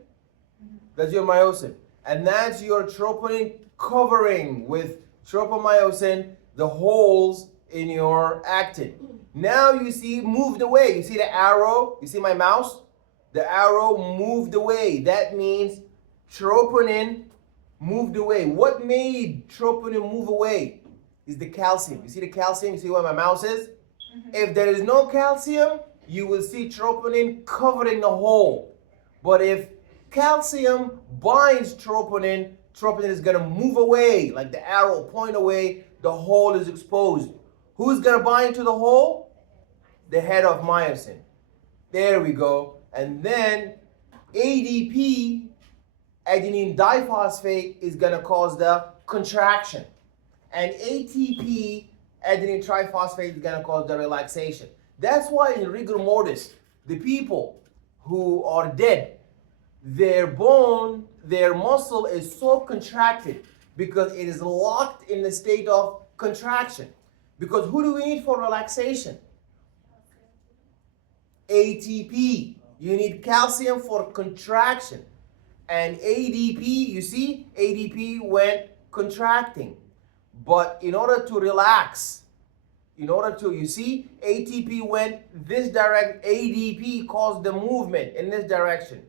That's your myosin. And that's your troponin covering with tropomyosin the holes in your actin. Now you see moved away. You see the arrow? You see my mouse? The arrow moved away. That means troponin moved away. What made troponin move away is the calcium. You see the calcium? You see where my mouse is? If there is no calcium, you will see troponin covering the hole. But if calcium binds troponin, troponin is going to move away, like the arrow point away, the hole is exposed. Who's going to bind to the hole? The head of myosin. There we go. And then ADP, adenine diphosphate, is going to cause the contraction. And ATP, adenine triphosphate, is going to cause the relaxation. That's why in rigor mortis, the people who are dead, their bone, their muscle is so contracted because it is locked in the state of contraction. Because who do we need for relaxation? ATP. You need calcium for contraction. And ADP, you see, ADP went contracting. But in order to relax, you see, ATP went this direction, ADP caused the movement in this direction.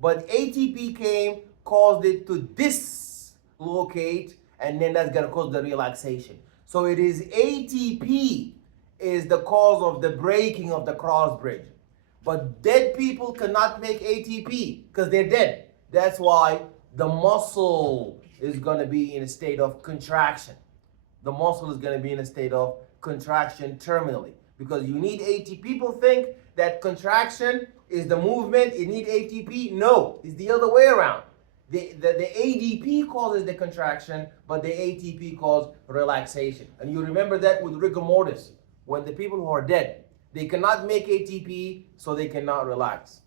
But ATP came, caused it to dislocate, and then that's going to cause the relaxation. So it is ATP is the cause of the breaking of the cross bridge. But dead people cannot make ATP because they're dead. That's why the muscle is going to be in a state of contraction. The muscle is going to be in a state of contraction terminally because you need ATP. People think that contraction is the movement, you need ATP. No, it's the other way around. The ADP causes the contraction, but the ATP causes relaxation. And you remember that with rigor mortis, when the people who are dead, they cannot make ATP, so they cannot relax.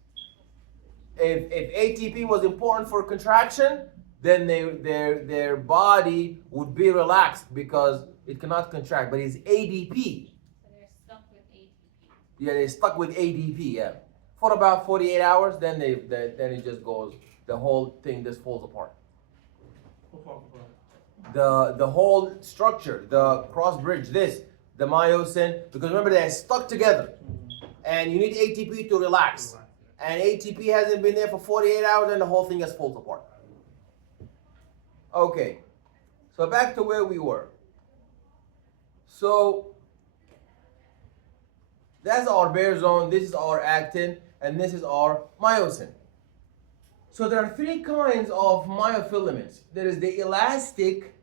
If ATP was important for contraction, then their body would be relaxed because it cannot contract, but it's ADP. So they're stuck with ATP. Yeah, they're stuck with ADP, yeah. For about 48 hours, then it just goes, the whole thing just falls apart. The whole structure, the cross bridge, the myosin, because remember they're stuck together. And you need ATP to relax. And ATP hasn't been there for 48 hours and the whole thing just falls apart. Okay, so back to where we were. So that's our bare zone, this is our actin, and this is our myosin. So there are three kinds of myofilaments. There is the elastic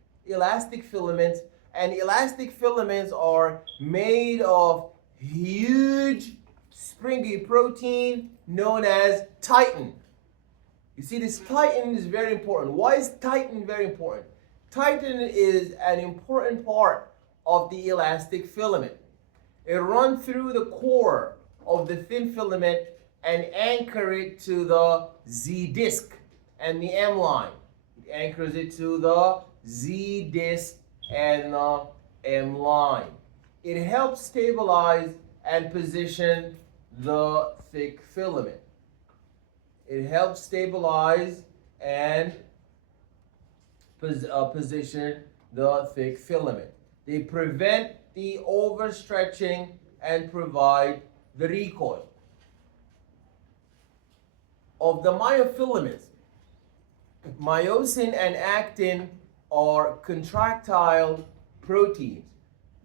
filaments, and elastic filaments are made of huge springy protein known as titin. You see, this titin is very important. Why is titin very important? Titin is an important part of the elastic filament. It runs through the core of the thin filament and anchor it to the Z disc and the M line. It anchors it to the Z disc and the M line. It helps stabilize and position the thick filament. It helps stabilize and position the thick filament. They prevent the overstretching and provide the recoil. Of the myofilaments, myosin and actin are contractile proteins.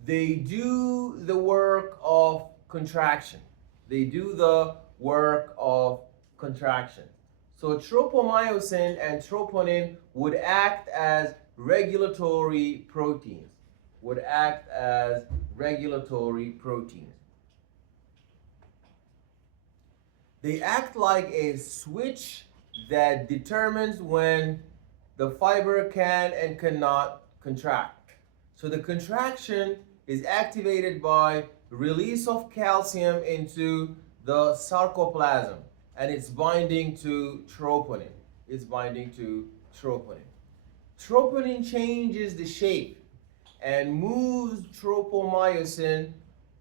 They do the work of contraction. They do the work of contraction. So tropomyosin and troponin would act as regulatory proteins. They act like a switch that determines when the fiber can and cannot contract. So the contraction is activated by release of calcium into the sarcoplasm, and it's binding to troponin. Troponin changes the shape and moves tropomyosin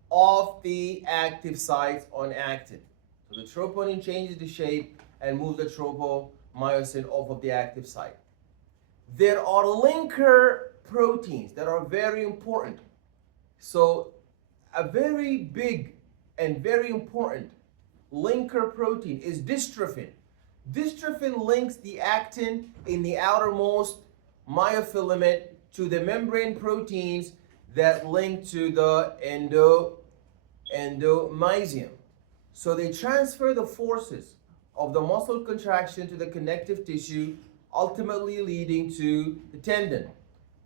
off the active sites on actin. So the troponin changes the shape and moves the tropomyosin off of the active site. There are linker proteins that are very important. So a very big and very important linker protein is dystrophin. Dystrophin links the actin in the outermost myofilament to the membrane proteins that link to the endomysium. So they transfer the forces of the muscle contraction to the connective tissue, ultimately leading to the tendon.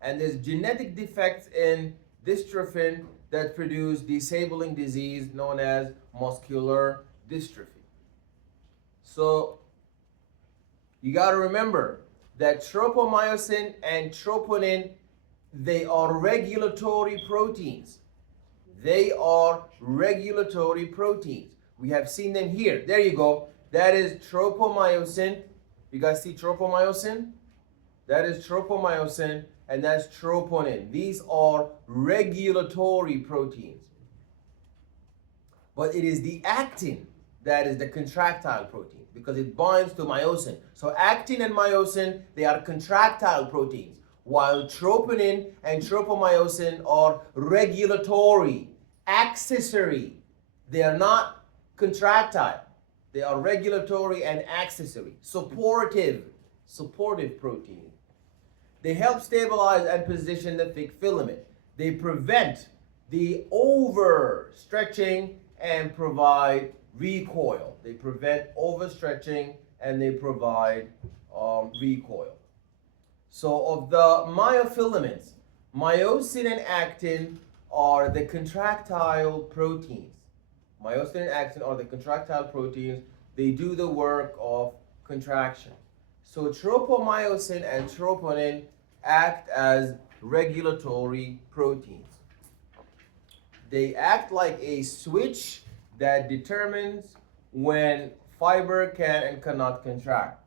And there's genetic defects in dystrophin that produce disabling disease known as muscular dystrophy. So you got to remember that tropomyosin and troponin, they are regulatory proteins. We have seen them here. There you go. That is tropomyosin. You guys see tropomyosin? That is tropomyosin, and that's troponin. These are regulatory proteins. But it is the actin that is the contractile protein because it binds to myosin. So actin and myosin, they are contractile proteins, while troponin and tropomyosin are regulatory, accessory. They are not contractile. They are regulatory and accessory, supportive protein. They help stabilize and position the thick filament. They prevent the overstretching and provide recoil. They prevent overstretching and they provide recoil. So of the myofilaments, myosin and actin are the contractile proteins. Myosin and actin are the contractile proteins. They do the work of contraction. So tropomyosin and troponin act as regulatory proteins. They act like a switch that determines when fiber can and cannot contract.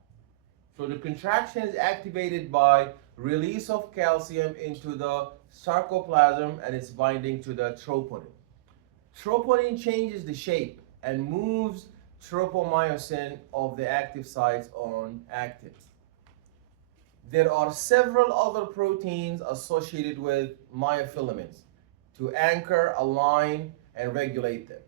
So the contraction is activated by release of calcium into the sarcoplasm and it's binding to the troponin. Troponin changes the shape and moves tropomyosin of the active sites on actin. There are several other proteins associated with myofilaments to anchor, align, and regulate them.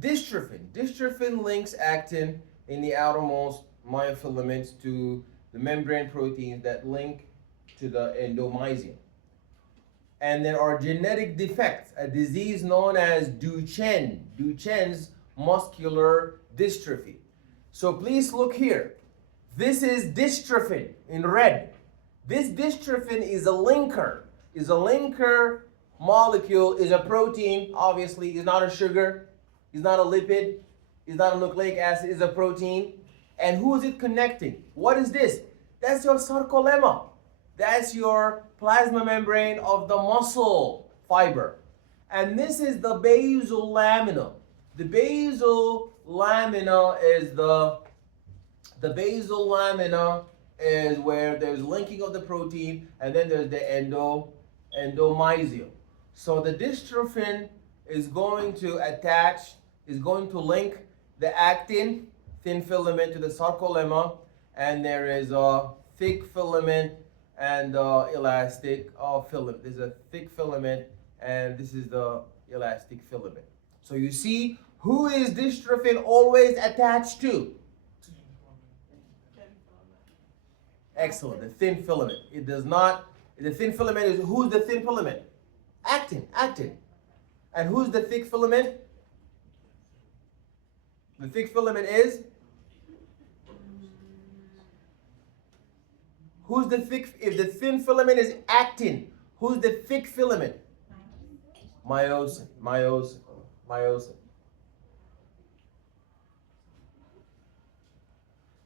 Dystrophin links actin in the outermost myofilaments to the membrane proteins that link to the endomysium. And there are genetic defects, a disease known as Duchenne's muscular dystrophy. So please look here. This is dystrophin in red. This dystrophin is a linker molecule, is a protein, obviously, is not a sugar, is not a lipid, is not a nucleic acid, is a protein. And who is it connecting? What is this? That's your sarcolemma. That's your plasma membrane of the muscle fiber. And this is the basal lamina. The basal lamina is the basal lamina is where there's linking of the protein, and then there's the endomysium. So the dystrophin is going to link the actin, thin filament, to the sarcolemma, and there is a thick filament and elastic filament. There's a thick filament, and this is the elastic filament. So you see, who is dystrophin always attached to? Excellent, the thin filament. It does not, the thin filament is, who's the thin filament? Actin. And who's the thick filament? The thick filament is? Who's the thick, if the thin filament is actin, who's the thick filament? Myosin.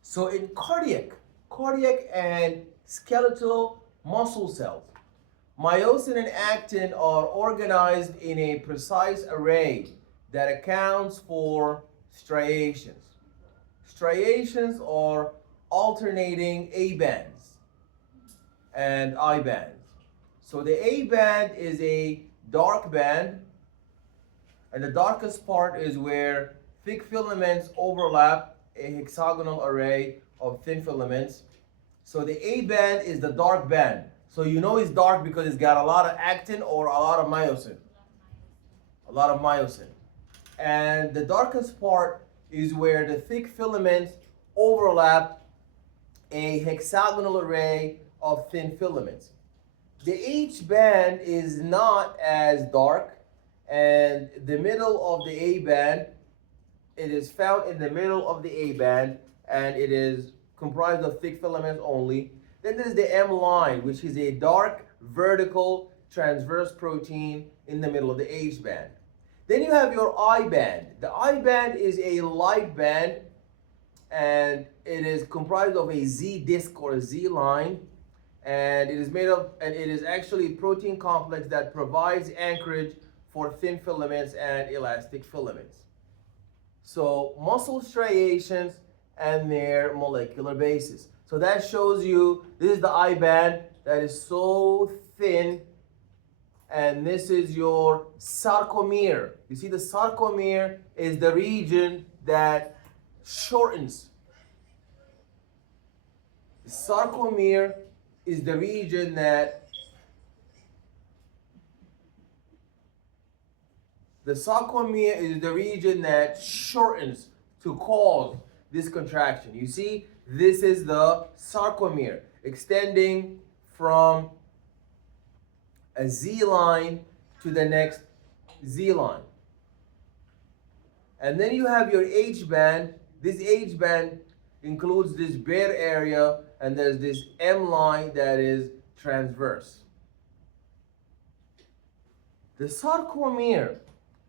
So in cardiac and skeletal muscle cells, myosin and actin are organized in a precise array that accounts for striations. Striations are alternating A bands and I bands. So the A band is a dark band, and the darkest part is where thick filaments overlap a hexagonal array of thin filaments. So the A band is the dark band. So you know it's dark because it's got a lot of actin or a lot of myosin. A lot of myosin. And the darkest part is where the thick filaments overlap a hexagonal array of thin filaments. The H band is not as dark, and the middle of the A band, it is found in the middle of the A band, and it is comprised of thick filaments only. Then there's the M line, which is a dark vertical transverse protein in the middle of the H band. Then you have your I band. The I band is a light band, and it is comprised of a Z disc or a Z line, and it is actually a protein complex that provides anchorage for thin filaments and elastic filaments. So muscle striations and their molecular basis. So that shows you, this is the I band that is so thin, and this is your sarcomere. You see, the sarcomere is the region that shortens. The sarcomere is the region that shortens to cause this contraction. You see, this is the sarcomere extending from a Z line to the next Z line. And then you have your H band. This H band includes this bare area, and there's this M line that is transverse. The sarcomere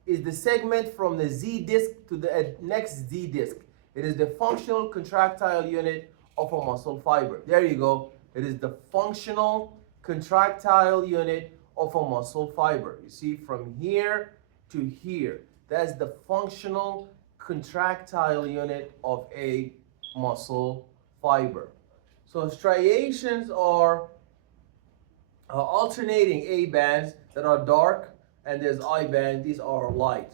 is the segment from the Z disc to the next Z disc. It is the functional contractile unit of a muscle fiber. There you go. It is the functional contractile unit of a muscle fiber. You see, from here to here. That's the functional contractile unit of a muscle fiber. So striations are alternating A bands that are dark, and there's I bands, these are light.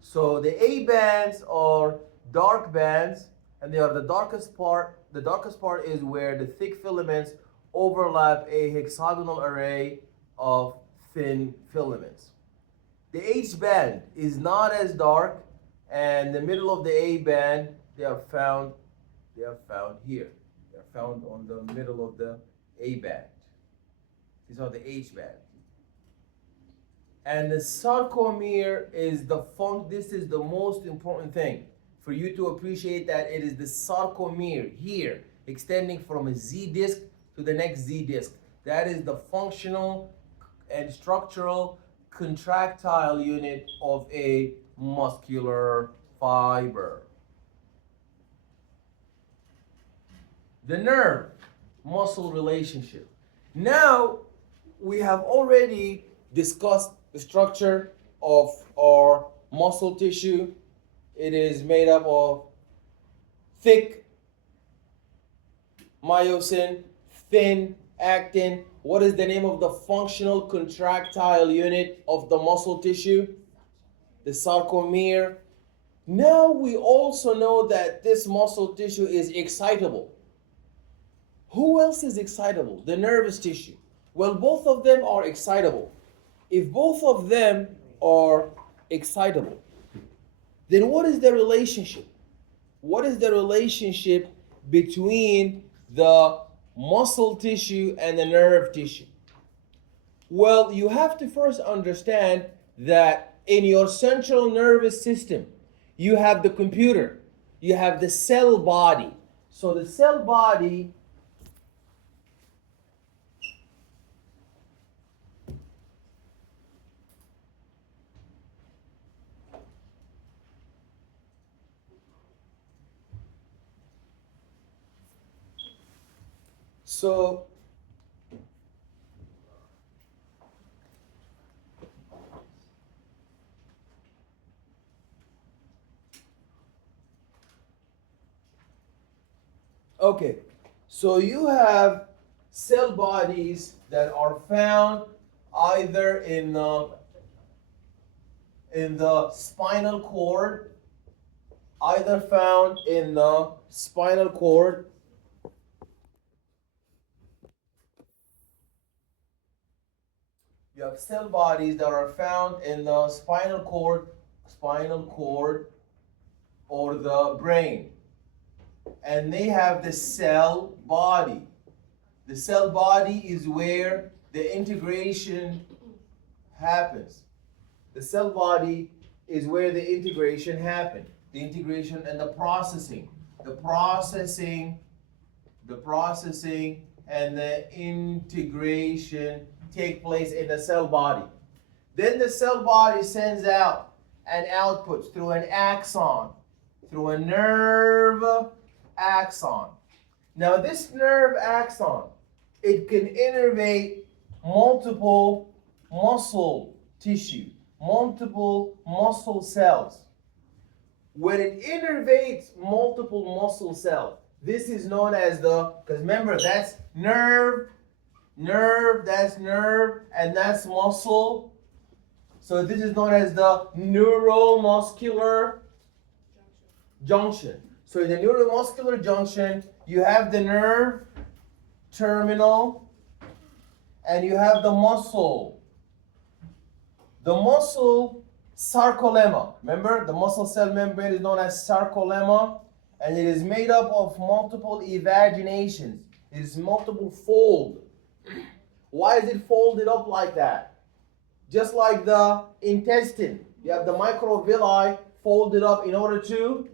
So the A bands are dark bands, and they are the darkest part. The darkest part is where the thick filaments overlap a hexagonal array of thin filaments. The H band is not as dark, and the middle of the A band, they are found here. They are found on the middle of the A band. These are the H band. And the sarcomere is this is the most important thing for you to appreciate, that it is the sarcomere here, extending from a Z disc to the next Z disc. That is the functional and structural contractile unit of a muscular fiber. The nerve-muscle relationship. Now, we have already discussed the structure of our muscle tissue, It is made up of thick myosin, thin actin. What is the name of the functional contractile unit of the muscle tissue? The sarcomere. Now we also know that this muscle tissue is excitable. Who else is excitable? The nervous tissue. Well, both of them are excitable. If both of them are excitable, then what is the relationship? What is the relationship between the muscle tissue and the nerve tissue? Well, you have to first understand that in your central nervous system, you have the computer, you have the cell body. So the cell body so okay, so you have cell bodies that are found either in the spinal cord, either found in the spinal cord. You have cell bodies that are found in the spinal cord, or the brain, and they have the cell body. The cell body is where the integration happens. The cell body is where the integration happens. The integration and the processing and the integration take place in the cell body. Then the cell body sends out an output through an axon, through a nerve axon. Now this nerve axon, it can innervate multiple muscle tissue, multiple muscle cells. When it innervates multiple muscle cells, this is known as because remember, that's nerve, that's nerve, and that's muscle. So this is known as the neuromuscular junction. So in the neuromuscular junction, you have the nerve terminal and you have the muscle. The muscle sarcolemma. Remember, the muscle cell membrane is known as sarcolemma, and it is made up of multiple evaginations. It is multiple fold. Why is it folded up like that? Just like the intestine, you have the microvilli folded up in order to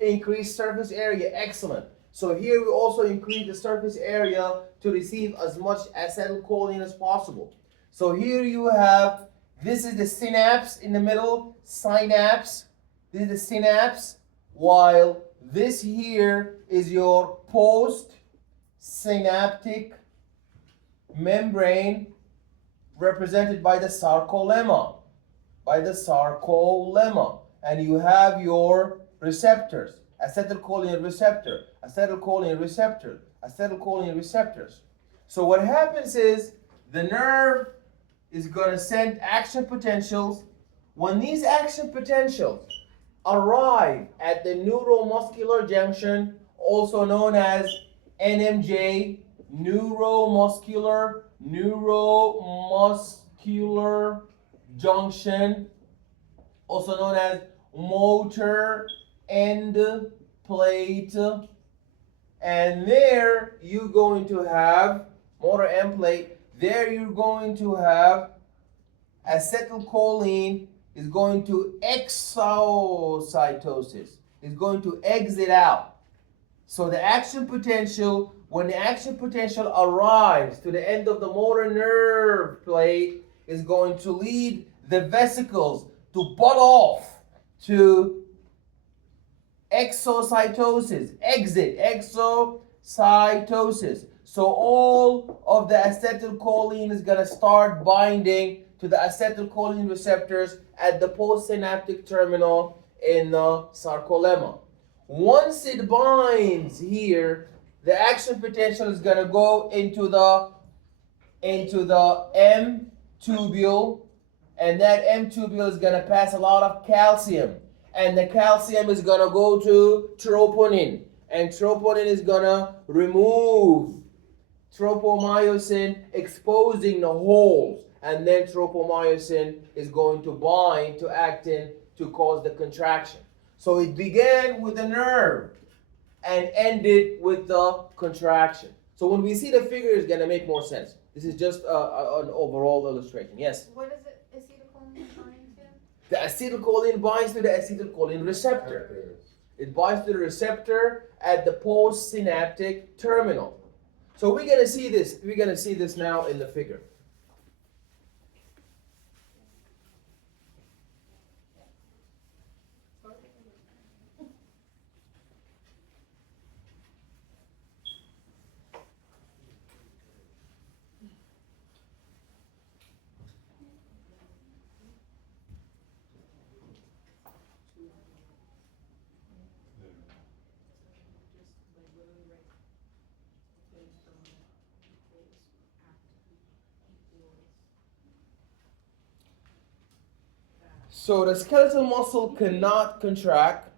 increase surface area. Excellent. So here we also increase the surface area to receive as much acetylcholine as possible. So here you have, this is the synapse in the middle, synapse. This is the synapse, while this here is your post-synaptic membrane represented by the sarcolemma. And you have your receptors, acetylcholine receptors. So what happens is the nerve is going to send action potentials. When these action potentials arrive at the neuromuscular junction, also known as NMJ, neuromuscular junction, also known as motor end plate, and there you're going to have motor end plate. There you're going to have acetylcholine is going to exocytosis, is going to exit out. So the action potential, when the action potential arrives to the end of the motor nerve plate, is going to lead the vesicles to butt off to exocytosis, exocytosis. So all of the acetylcholine is going to start binding to the acetylcholine receptors at the postsynaptic terminal in the sarcolemma. Once it binds here, the action potential is going to go into the M tubule, and that M tubule is going to pass a lot of calcium, and the calcium is going to go to troponin, and troponin is going to remove tropomyosin, exposing the holes, and then tropomyosin is going to bind to actin to cause the contraction. So it began with the nerve and ended with the contraction. So when we see the figure, it's going to make more sense. This is just an overall illustration. Yes? What is it, acetylcholine bind to? The acetylcholine binds to the acetylcholine receptor. It binds to the receptor at the postsynaptic terminal. So we're going to see this. We're going to see this now in the figure. So the skeletal muscle cannot contract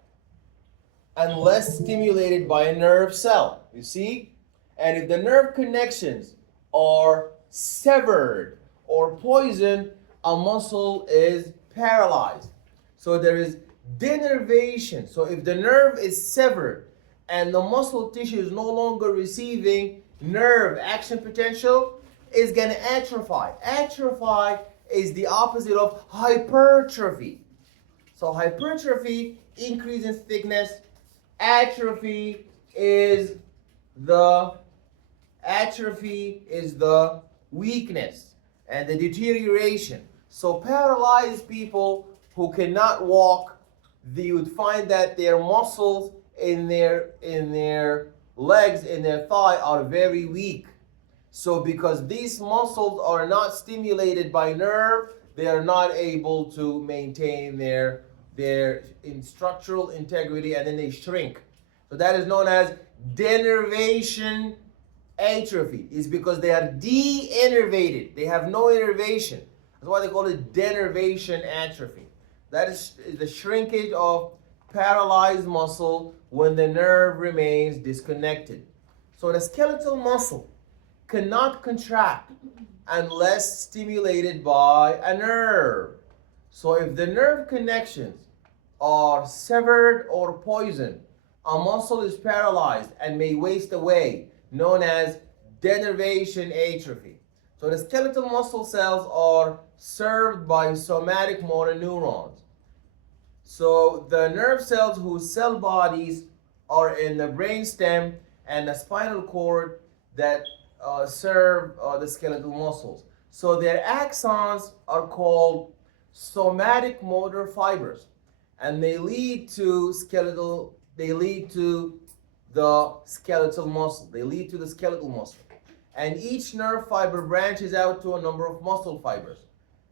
unless stimulated by a nerve cell. You see? And if the nerve connections are severed or poisoned, a muscle is paralyzed. So there is denervation. So if the nerve is severed and the muscle tissue is no longer receiving nerve action potential, it's going to atrophy. Atrophy is the opposite of hypertrophy. So hypertrophy, increase in thickness. Atrophy is the weakness and the deterioration. So paralyzed people who cannot walk, you would find that their muscles in their legs, in their thigh, are very weak. So because these muscles are not stimulated by nerve, they are not able to maintain their structural integrity, and then they shrink. So that is known as denervation atrophy. It's because they are de-innervated. They have no innervation. That's why they call it denervation atrophy. That is the shrinkage of paralyzed muscle when the nerve remains disconnected. So the skeletal muscle cannot contract unless stimulated by a nerve. So if the nerve connections are severed or poisoned, a muscle is paralyzed and may waste away, known as denervation atrophy. So the skeletal muscle cells are served by somatic motor neurons. So the nerve cells whose cell bodies are in the brainstem and the spinal cord that serve the skeletal muscles. So their axons are called somatic motor fibers, and they lead to the skeletal muscle. And each nerve fiber branches out to a number of muscle fibers.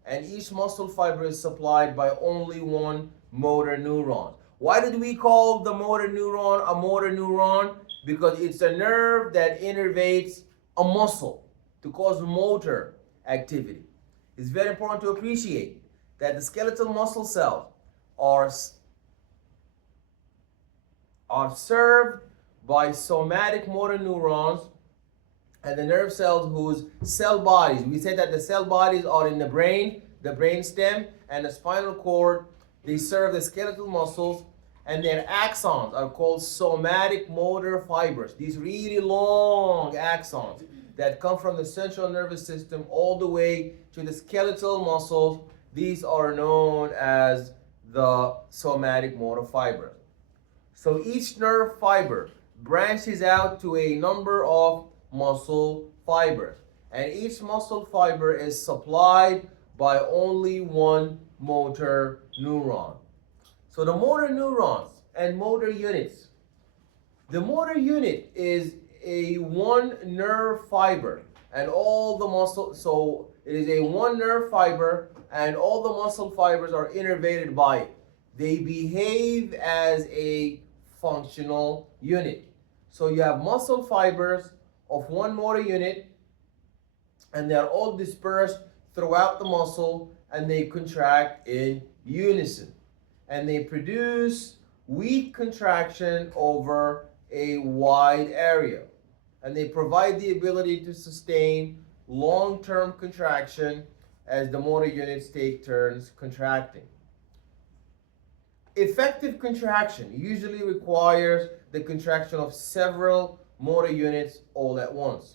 And each muscle fiber is supplied by only one motor neuron. Why did we call the motor neuron a motor neuron? Because it's a nerve that innervates a muscle to cause motor activity. It's very important to appreciate that the skeletal muscle cells are served by somatic motor neurons, and the nerve cells whose cell bodies, we said that the cell bodies are in the brain, the brainstem, and the spinal cord. They serve the skeletal muscles, and their axons are called somatic motor fibers. These really long axons that come from the central nervous system all the way to the skeletal muscles, these are known as the somatic motor fibers. So each nerve fiber branches out to a number of muscle fibers, and each muscle fiber is supplied by only one motor neuron. So the motor neurons and motor units. The motor unit is a one nerve fiber and all the muscle, so it is a one nerve fiber and all the muscle fibers are innervated by it. They behave as a functional unit. So you have muscle fibers of one motor unit, and they're all dispersed throughout the muscle, and they contract in unison. And they produce weak contraction over a wide area. And they provide the ability to sustain long-term contraction as the motor units take turns contracting. Effective contraction usually requires the contraction of several motor units all at once.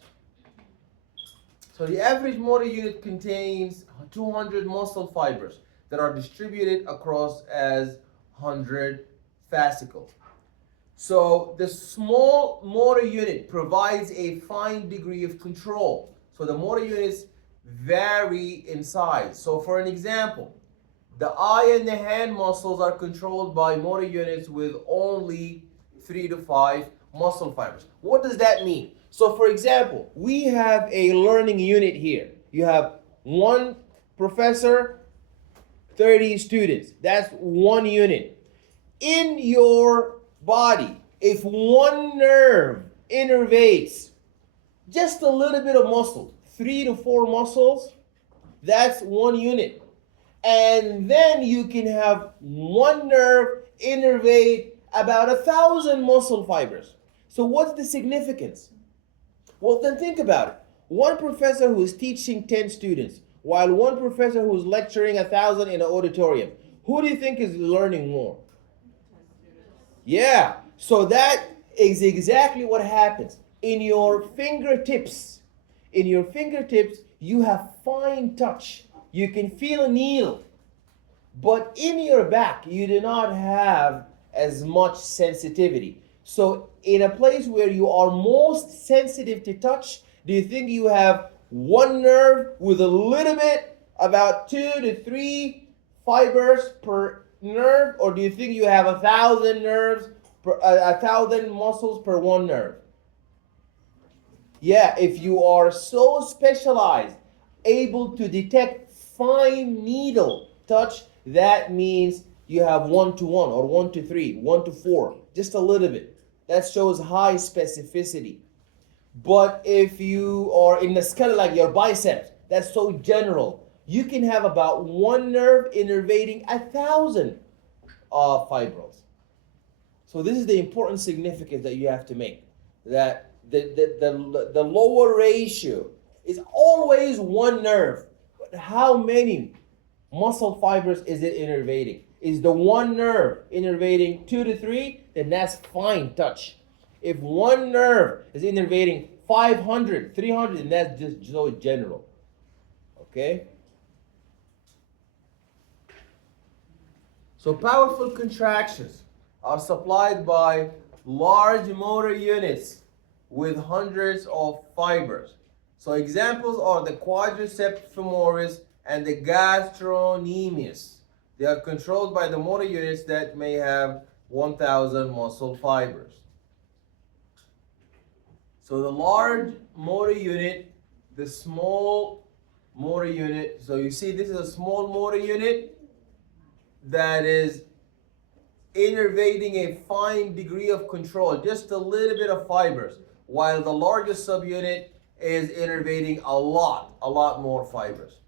So the average motor unit contains 200 muscle fibers that are distributed across as 100 fascicles. So the small motor unit provides a fine degree of control. So the motor units vary in size. So for an example, the eye and the hand muscles are controlled by motor units with only 3 to 5 muscle fibers. What does that mean? So for example, we have a learning unit here. You have one professor, 30 students. That's one unit. In your body, if one nerve innervates just a little bit of muscle, 3 to 4 muscles, that's one unit. And then you can have one nerve innervate about 1,000 muscle fibers. So what's the significance? Well, then think about it. One professor who's teaching 10 students, while one professor who's lecturing 1,000 in an auditorium. Who do you think is learning more? Yeah, so that is exactly what happens. In your fingertips, you have fine touch. You can feel a needle. But in your back, you do not have as much sensitivity. So in a place where you are most sensitive to touch, do you think you have one nerve with a little bit, about 2 to 3 fibers per nerve, or do you think you have 1,000 nerves, 1,000 muscles per one nerve? Yeah, if you are so specialized, able to detect fine needle touch, that means you have 1 to 1 or 1 to 3, 1 to 4, just a little bit. That shows high specificity. But if you are in the skeleton, like your biceps, that's so general. You can have about one nerve innervating 1,000 fibrils. So this is the important significance that you have to make. That the lower ratio is always one nerve. But how many muscle fibers is it innervating? Is the one nerve innervating 2 to 3? Then that's fine touch. If one nerve is innervating 500, 300, then that's just so general. Okay? So powerful contractions are supplied by large motor units with hundreds of fibers. So examples are the quadriceps femoris and the gastrocnemius. They are controlled by the motor units that may have 1,000 muscle fibers. So the large motor unit, the small motor unit. So you see this is a small motor unit that is innervating a fine degree of control, just a little bit of fibers, while the largest subunit is innervating a lot more fibers.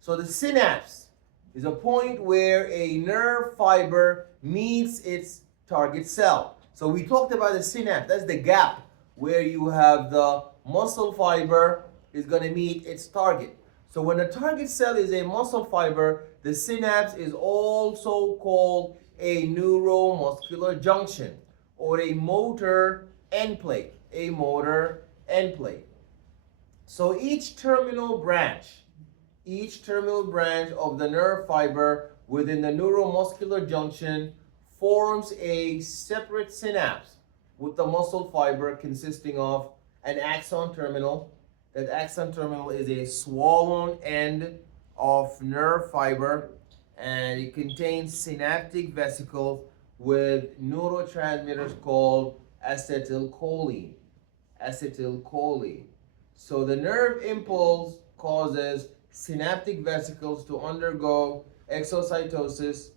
So the synapse is a point where a nerve fiber meets its target cell. So we talked about the synapse. That's the gap where you have the muscle fiber is going to meet its target. So when the target cell is a muscle fiber, the synapse is also called a neuromuscular junction or a motor end plate. A motor end plate. So each terminal branch of the nerve fiber within the neuromuscular junction forms a separate synapse with the muscle fiber consisting of an axon terminal. That axon terminal is a swollen end of nerve fiber, and it contains synaptic vesicles with neurotransmitters called acetylcholine. So the nerve impulse causes synaptic vesicles to undergo exocytosis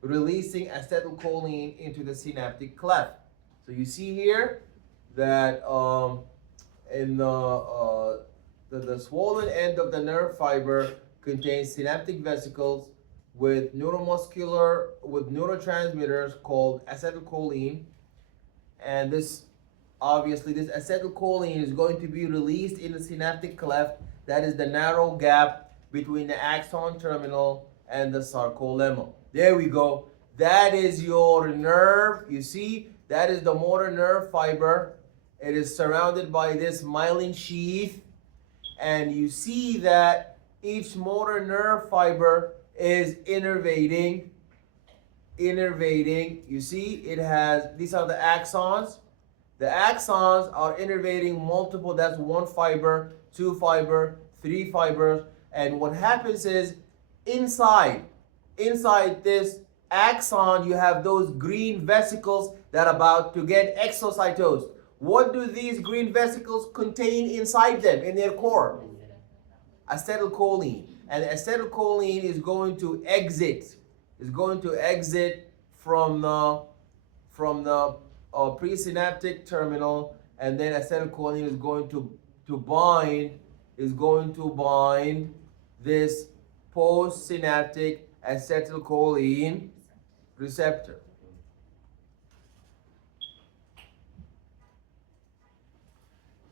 releasing acetylcholine into the synaptic cleft. So you see here that in the swollen end of the nerve fiber contains synaptic vesicles with neurotransmitters called acetylcholine, and this acetylcholine is going to be released in the synaptic cleft, that is the narrow gap between the axon terminal and the sarcolemma. There we go. That is your nerve. You see, that is the motor nerve fiber. It is surrounded by this myelin sheath, and you see that each motor nerve fiber is innervating. You see, it has, these are the axons. The axons are innervating multiple, that's one fiber, two fiber, three fibers. And what happens is inside this axon, you have those green vesicles that are about to get exocytosed. What do these green vesicles contain inside them, in their core? Acetylcholine. And acetylcholine is going to exit from the presynaptic terminal, and then acetylcholine is going to bind this postsynaptic acetylcholine receptor.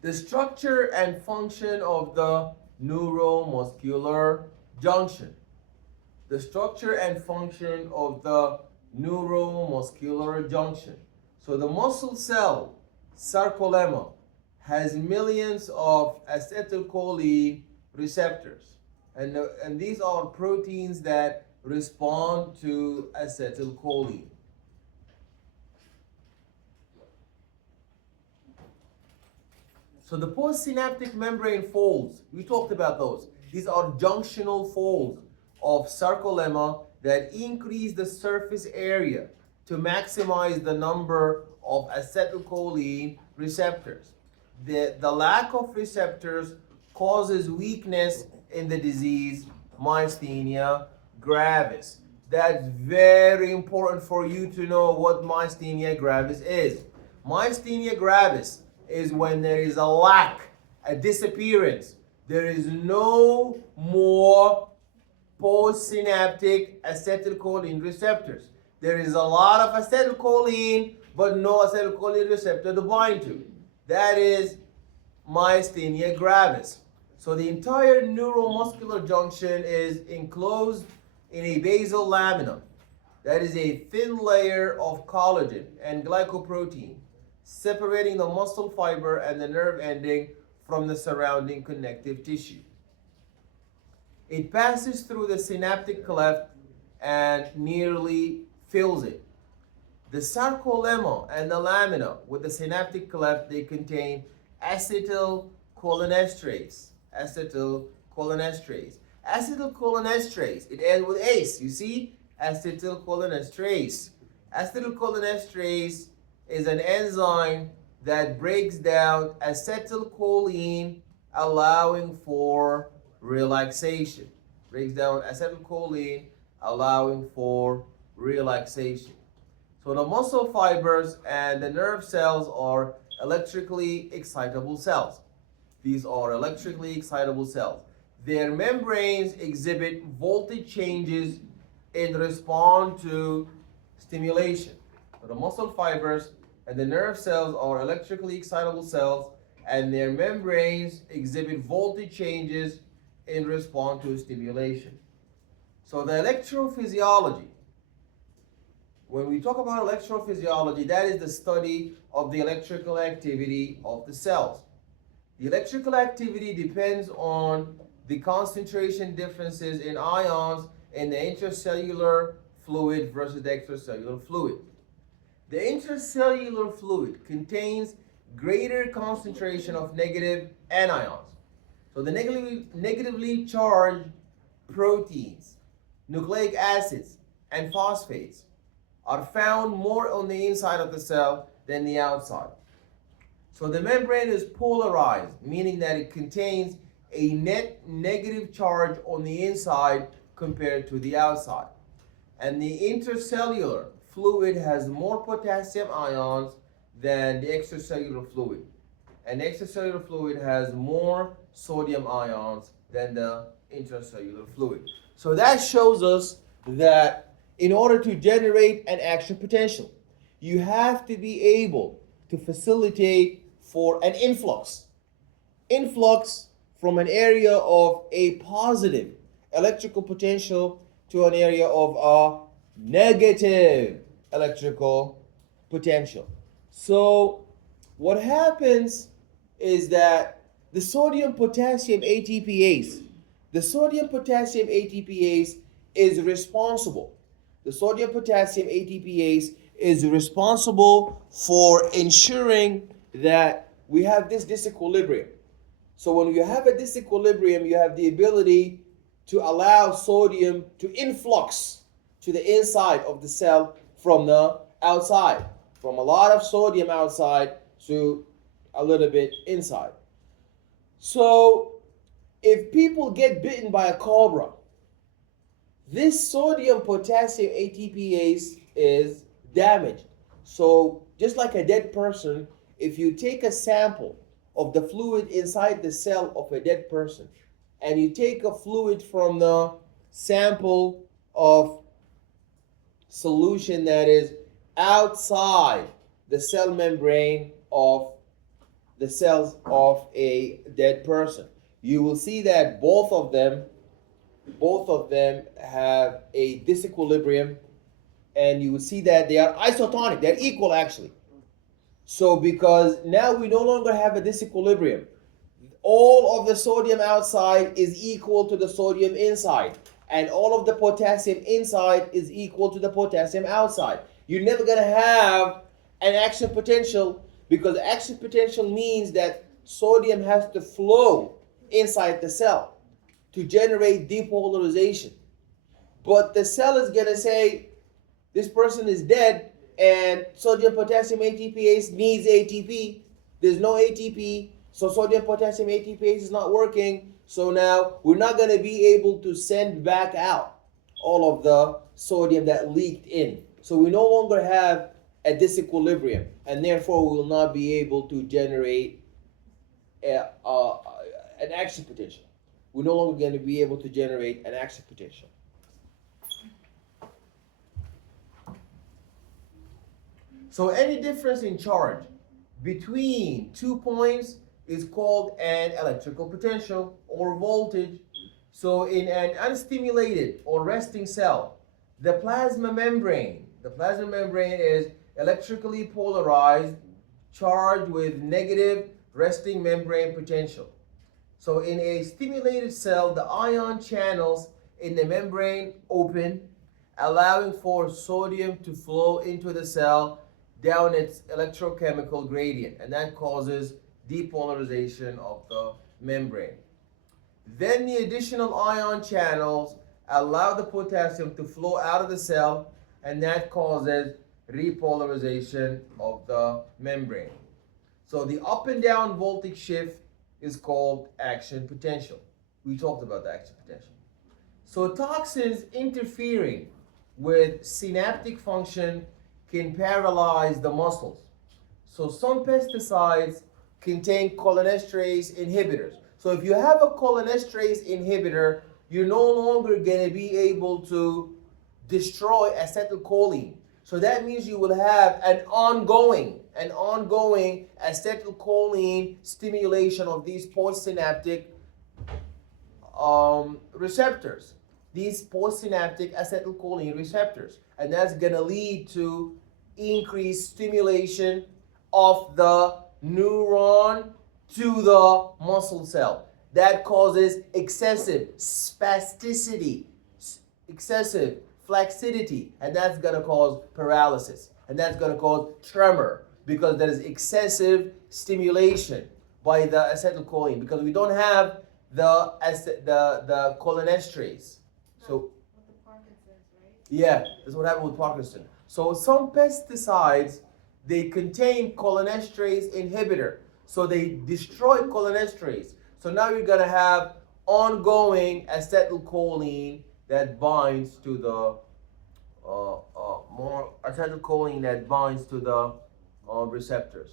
The structure and function of the neuromuscular junction. The structure and function of the neuromuscular junction. So the muscle cell, sarcolemma, has millions of acetylcholine receptors. And these are proteins that respond to acetylcholine. So the postsynaptic membrane folds, we talked about those. These are junctional folds of sarcolemma that increase the surface area to maximize the number of acetylcholine receptors. The lack of receptors causes weakness in the disease myasthenia gravis. That's very important for you to know what myasthenia gravis is. Myasthenia gravis is when there is a lack, a disappearance. There is no more postsynaptic acetylcholine receptors. There is a lot of acetylcholine, but no acetylcholine receptor to bind to. That is myasthenia gravis. So the entire neuromuscular junction is enclosed in a basal lamina. That is a thin layer of collagen and glycoprotein, separating the muscle fiber and the nerve ending from the surrounding connective tissue. It passes through the synaptic cleft and nearly fills it. The sarcolemma and the lamina with the synaptic cleft, they contain acetylcholinesterase. Acetylcholinesterase, it ends with ACE. You see? Acetylcholinesterase. Acetylcholinesterase is an enzyme that breaks down acetylcholine, allowing for relaxation. Breaks down acetylcholine, allowing for relaxation. So the muscle fibers and the nerve cells are electrically excitable cells. These are electrically excitable cells. Their membranes exhibit voltage changes in response to stimulation. So the muscle fibers and the nerve cells are electrically excitable cells, and their membranes exhibit voltage changes in response to stimulation. So the electrophysiology, when we talk about electrophysiology, that is the study of the electrical activity of the cells. The electrical activity depends on the concentration differences in ions in the intracellular fluid versus the extracellular fluid. The intracellular fluid contains greater concentration of negative anions. So the negatively charged proteins, nucleic acids, and phosphates are found more on the inside of the cell than the outside. So the membrane is polarized, meaning that it contains a net negative charge on the inside compared to the outside. And the intercellular fluid has more potassium ions than the extracellular fluid. And extracellular fluid has more sodium ions than the intracellular fluid. So that shows us that in order to generate an action potential, you have to be able to facilitate for an influx from an area of a positive electrical potential to an area of a negative electrical potential. So what happens is that the sodium potassium ATPase, the sodium potassium ATPase is responsible. The sodium potassium ATPase is responsible for ensuring that we have this disequilibrium. So when you have a disequilibrium, you have the ability to allow sodium to influx to the inside of the cell from the outside, from a lot of sodium outside to a little bit inside. So if people get bitten by a cobra, this sodium potassium ATPase is damaged. So just like a dead person, if you take a sample of the fluid inside the cell of a dead person and you take a fluid from the sample of solution that is outside the cell membrane of the cells of a dead person, you will see that both of them have a disequilibrium, and you will see that they are isotonic, they're equal actually. So because now we no longer have a disequilibrium, all of the sodium outside is equal to the sodium inside, and all of the potassium inside is equal to the potassium outside. You're never going to have an action potential, because action potential means that sodium has to flow inside the cell to generate depolarization. But the cell is going to say, this person is dead, and sodium potassium ATPase needs ATP. There's no ATP, so sodium potassium ATPase is not working. So now we're not going to be able to send back out all of the sodium that leaked in. So we no longer have a disequilibrium, and therefore we will not be able to generate an action potential. We're no longer going to be able to generate an action potential. So any difference in charge between 2 points is called an electrical potential or voltage. So in an unstimulated or resting cell, the plasma membrane is electrically polarized, charged with negative resting membrane potential. So in a stimulated cell, the ion channels in the membrane open, allowing for sodium to flow into the cell down its electrochemical gradient, and that causes depolarization of the membrane. Then the additional ion channels allow the potassium to flow out of the cell, and that causes repolarization of the membrane. So the up and down voltage shift is called action potential. We talked about the action potential. So toxins interfering with synaptic function can paralyze the muscles. So some pesticides contain cholinesterase inhibitors. So if you have a cholinesterase inhibitor, you're no longer going to be able to destroy acetylcholine. So that means you will have an ongoing acetylcholine stimulation of these postsynaptic receptors, these postsynaptic acetylcholine receptors, and that's going to lead to increased stimulation of the neuron to the muscle cell. That causes excessive spasticity, excessive flaccidity, and that's going to cause paralysis, and that's going to cause tremor, because there is excessive stimulation by the acetylcholine, because we don't have the cholinesterase. So yeah, that's what happened with Parkinson. So some pesticides, they contain cholinesterase inhibitor, so they destroy cholinesterase. So now you're going to have ongoing acetylcholine that binds to the more acetylcholine that binds to the receptors.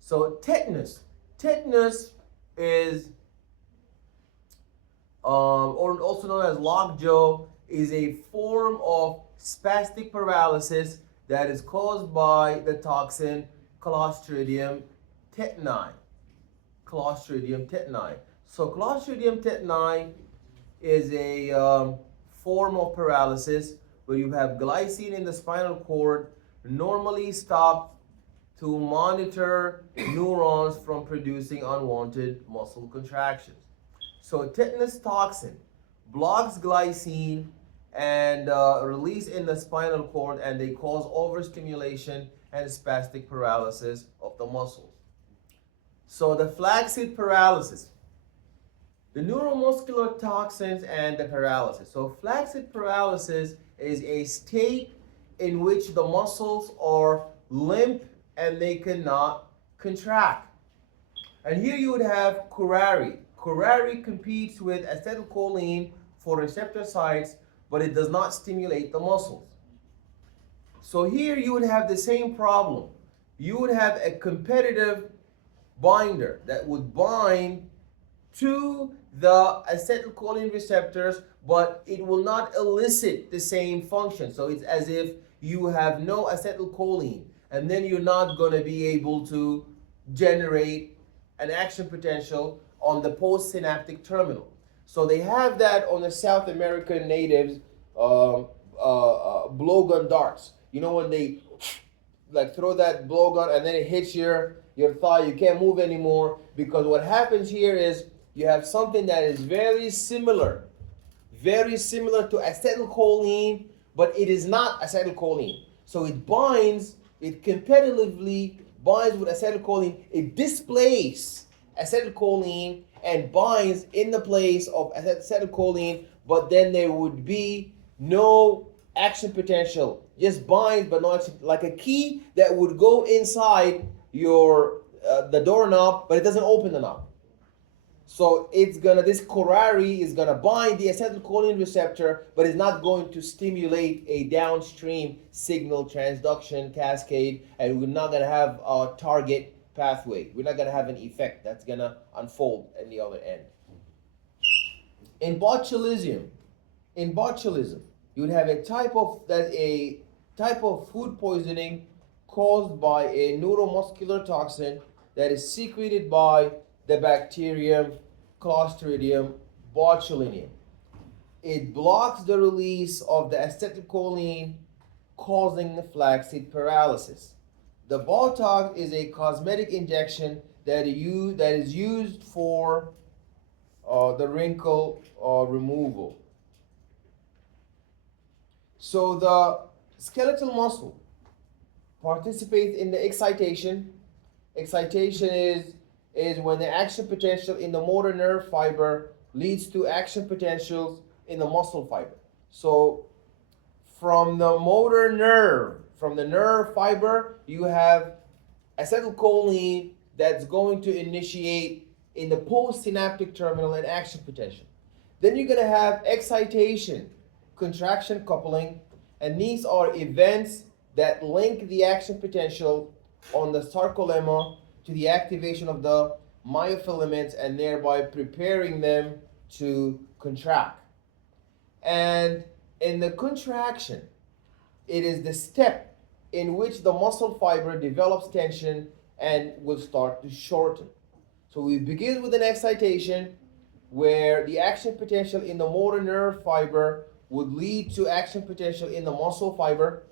So tetanus is, or also known as lockjaw, is a form of spastic paralysis that is caused by the toxin Clostridium tetani. Clostridium tetani. So Clostridium tetani is a form of paralysis where you have glycine in the spinal cord normally stop to monitor neurons from producing unwanted muscle contractions. So tetanus toxin blocks glycine and release in the spinal cord, and they cause overstimulation and spastic paralysis of the muscles. So the flaccid paralysis, the neuromuscular toxins and the paralysis. So flaccid paralysis is a state in which the muscles are limp and they cannot contract. And here you would have curare. Curare competes with acetylcholine for receptor sites, but it does not stimulate the muscles. So here you would have the same problem. You would have a competitive binder that would bind to the acetylcholine receptors, but it will not elicit the same function. So it's as if you have no acetylcholine, and then you're not going to be able to generate an action potential on the postsynaptic terminal. So they have that on the South American natives, blowgun darts. You know, when they like throw that blowgun and then it hits your thigh, you can't move anymore, because what happens here is you have something that is very similar to acetylcholine, but it is not acetylcholine. So it competitively binds with acetylcholine. It displaces acetylcholine and binds in the place of acetylcholine, but then there would be no action potential. Just binds, but no action, like a key that would go inside your the doorknob, but it doesn't open the knob. So this curare is gonna bind the acetylcholine receptor, but it's not going to stimulate a downstream signal transduction cascade, and we're not gonna have a target pathway. We're not gonna have an effect that's gonna unfold at the other end. In botulism, you would have a type of food poisoning caused by a neuromuscular toxin that is secreted by the bacterium Clostridium botulinum. It blocks the release of the acetylcholine, causing the flaccid paralysis. The Botox is a cosmetic injection that is used for the wrinkle removal. So the skeletal muscle participates in the excitation. Excitation is when the action potential in the motor nerve fiber leads to action potentials in the muscle fiber. So from the nerve fiber, you have acetylcholine that's going to initiate in the postsynaptic terminal an action potential. Then you're going to have excitation, contraction coupling, and these are events that link the action potential on the sarcolemma to the activation of the myofilaments, and thereby preparing them to contract. And in the contraction, it is the step in which the muscle fiber develops tension and will start to shorten. So we begin with an excitation where the action potential in the motor nerve fiber would lead to action potential in the muscle fiber.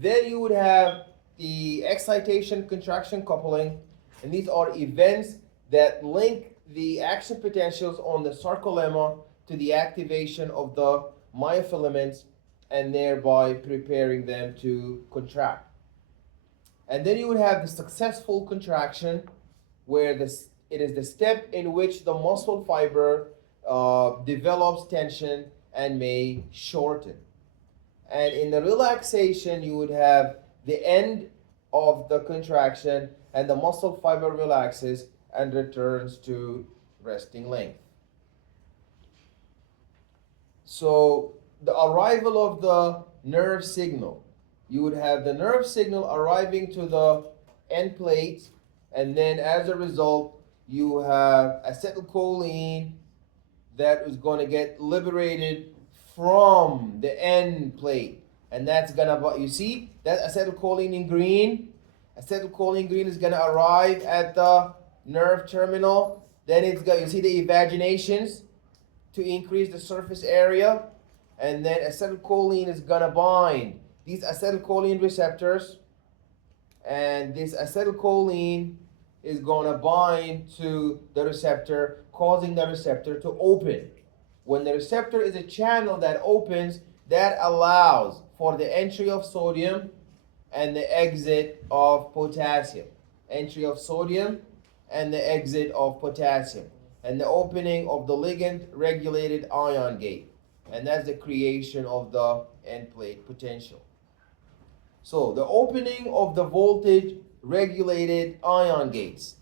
Then you would have the excitation contraction coupling, and these are events that link the action potentials on the sarcolemma to the activation of the myofilaments, and thereby preparing them to contract. And then you would have the successful contraction, where it is the step in which the muscle fiber develops tension and may shorten. And in the relaxation, you would have the end of the contraction, and the muscle fiber relaxes and returns to resting length. So the arrival of the nerve signal. You would have the nerve signal arriving to the end plate, and then as a result, you have acetylcholine that is going to get liberated from the end plate. And that's gonna, you see that acetylcholine in green? Acetylcholine green is gonna arrive at the nerve terminal. Then it's got, you see the evaginations to increase the surface area. And then acetylcholine is gonna bind these acetylcholine receptors. And this acetylcholine is gonna bind to the receptor, causing the receptor to open. When the receptor is a channel that opens, that allows for the entry of sodium and the exit of potassium. Entry of sodium and the exit of potassium. And the opening of the ligand regulated ion gate. And that's the creation of the end plate potential. So the opening of the voltage regulated ion gates.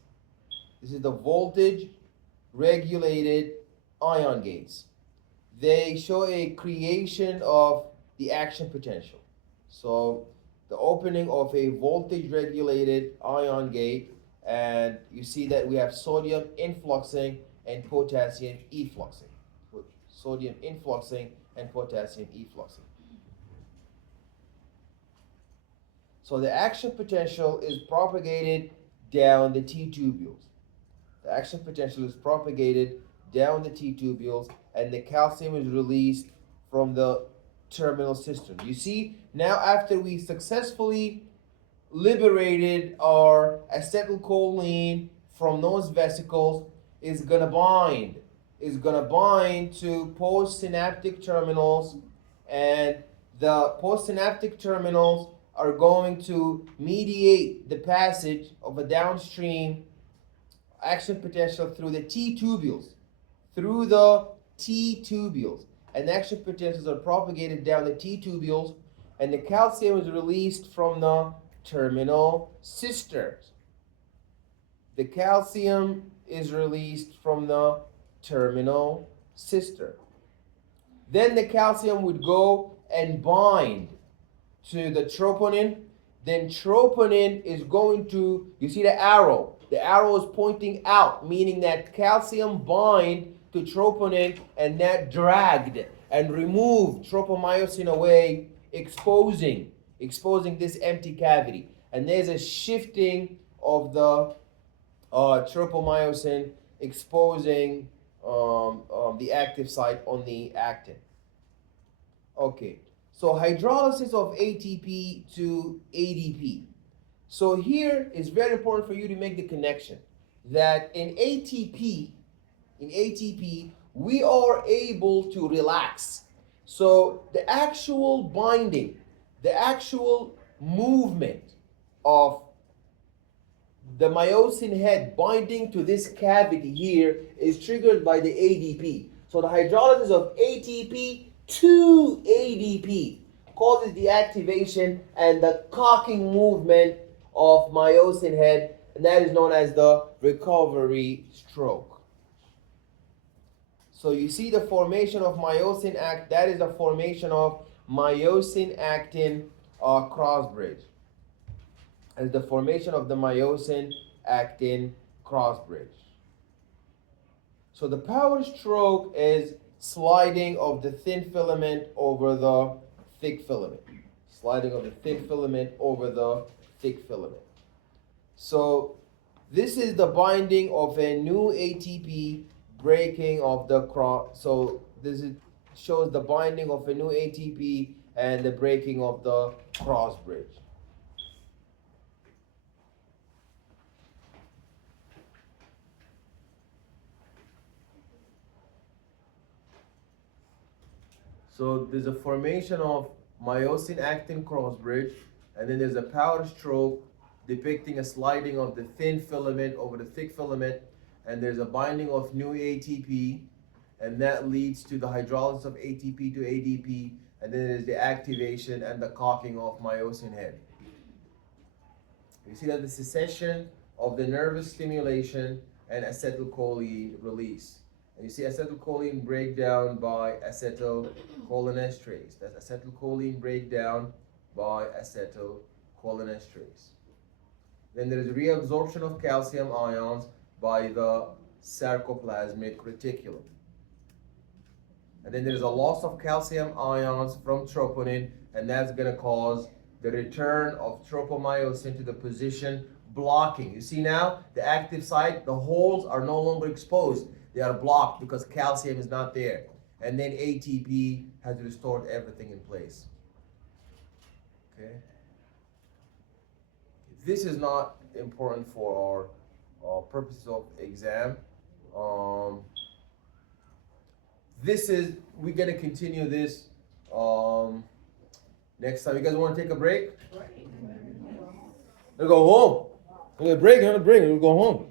This is the voltage regulated ion gates. They show a creation of the action potential. So the opening of a voltage regulated ion gate, and you see that we have sodium influxing and potassium effluxing. Sodium influxing and potassium effluxing. So the action potential is propagated down the T tubules. The action potential is propagated down the T tubules, and the calcium is released from the terminal cistern. You see, now after we successfully liberated our acetylcholine from those vesicles, is gonna bind to postsynaptic terminals, and the postsynaptic terminals are going to mediate the passage of a downstream action potential through the T tubules. And action potentials are propagated down the T tubules, and the calcium is released from the terminal cisterns. The calcium is released from the terminal cistern. Then the calcium would go and bind to the troponin. Then troponin is going to, you see the arrow is pointing out, meaning that calcium bind to troponin, and that dragged and removed tropomyosin away, exposing this empty cavity. And there's a shifting of the tropomyosin, exposing the active site on the actin. Okay, so hydrolysis of ATP to ADP. So here it's very important for you to make the connection that in ATP, we are able to relax. So the actual binding, the actual movement of the myosin head binding to this cavity here is triggered by the ADP. So the hydrolysis of ATP to ADP causes the activation and the cocking movement of myosin head, and that is known as the recovery stroke. So you see the formation of myosin act, that is the formation of myosin actin cross bridge. As the formation of the myosin actin cross bridge. So the power stroke is sliding of the thin filament over the thick filament. Sliding of the thin filament over the thick filament. So this is the binding of a new ATP, breaking of the cross. So this shows the binding of a new ATP and the breaking of the cross bridge. So there's a formation of myosin actin cross bridge, and then there's a power stroke depicting a sliding of the thin filament over the thick filament, and there's a binding of new ATP, and that leads to the hydrolysis of ATP to ADP, and then there's the activation and the cocking of myosin head. You see that the cessation of the nervous stimulation and acetylcholine release. And you see acetylcholine breakdown by acetylcholinesterase. That's acetylcholine breakdown by acetylcholinesterase. Then there is reabsorption of calcium ions by the sarcoplasmic reticulum. And then there is a loss of calcium ions from troponin, and that's going to cause the return of tropomyosin to the position blocking. You see now the active site, the holes are no longer exposed. They are blocked because calcium is not there. And then ATP has restored everything in place. Okay. This is not important for our purposes of exam. We're gonna continue this next time. You guys want to take a break? We'll go home. We're gonna break. We'll go home.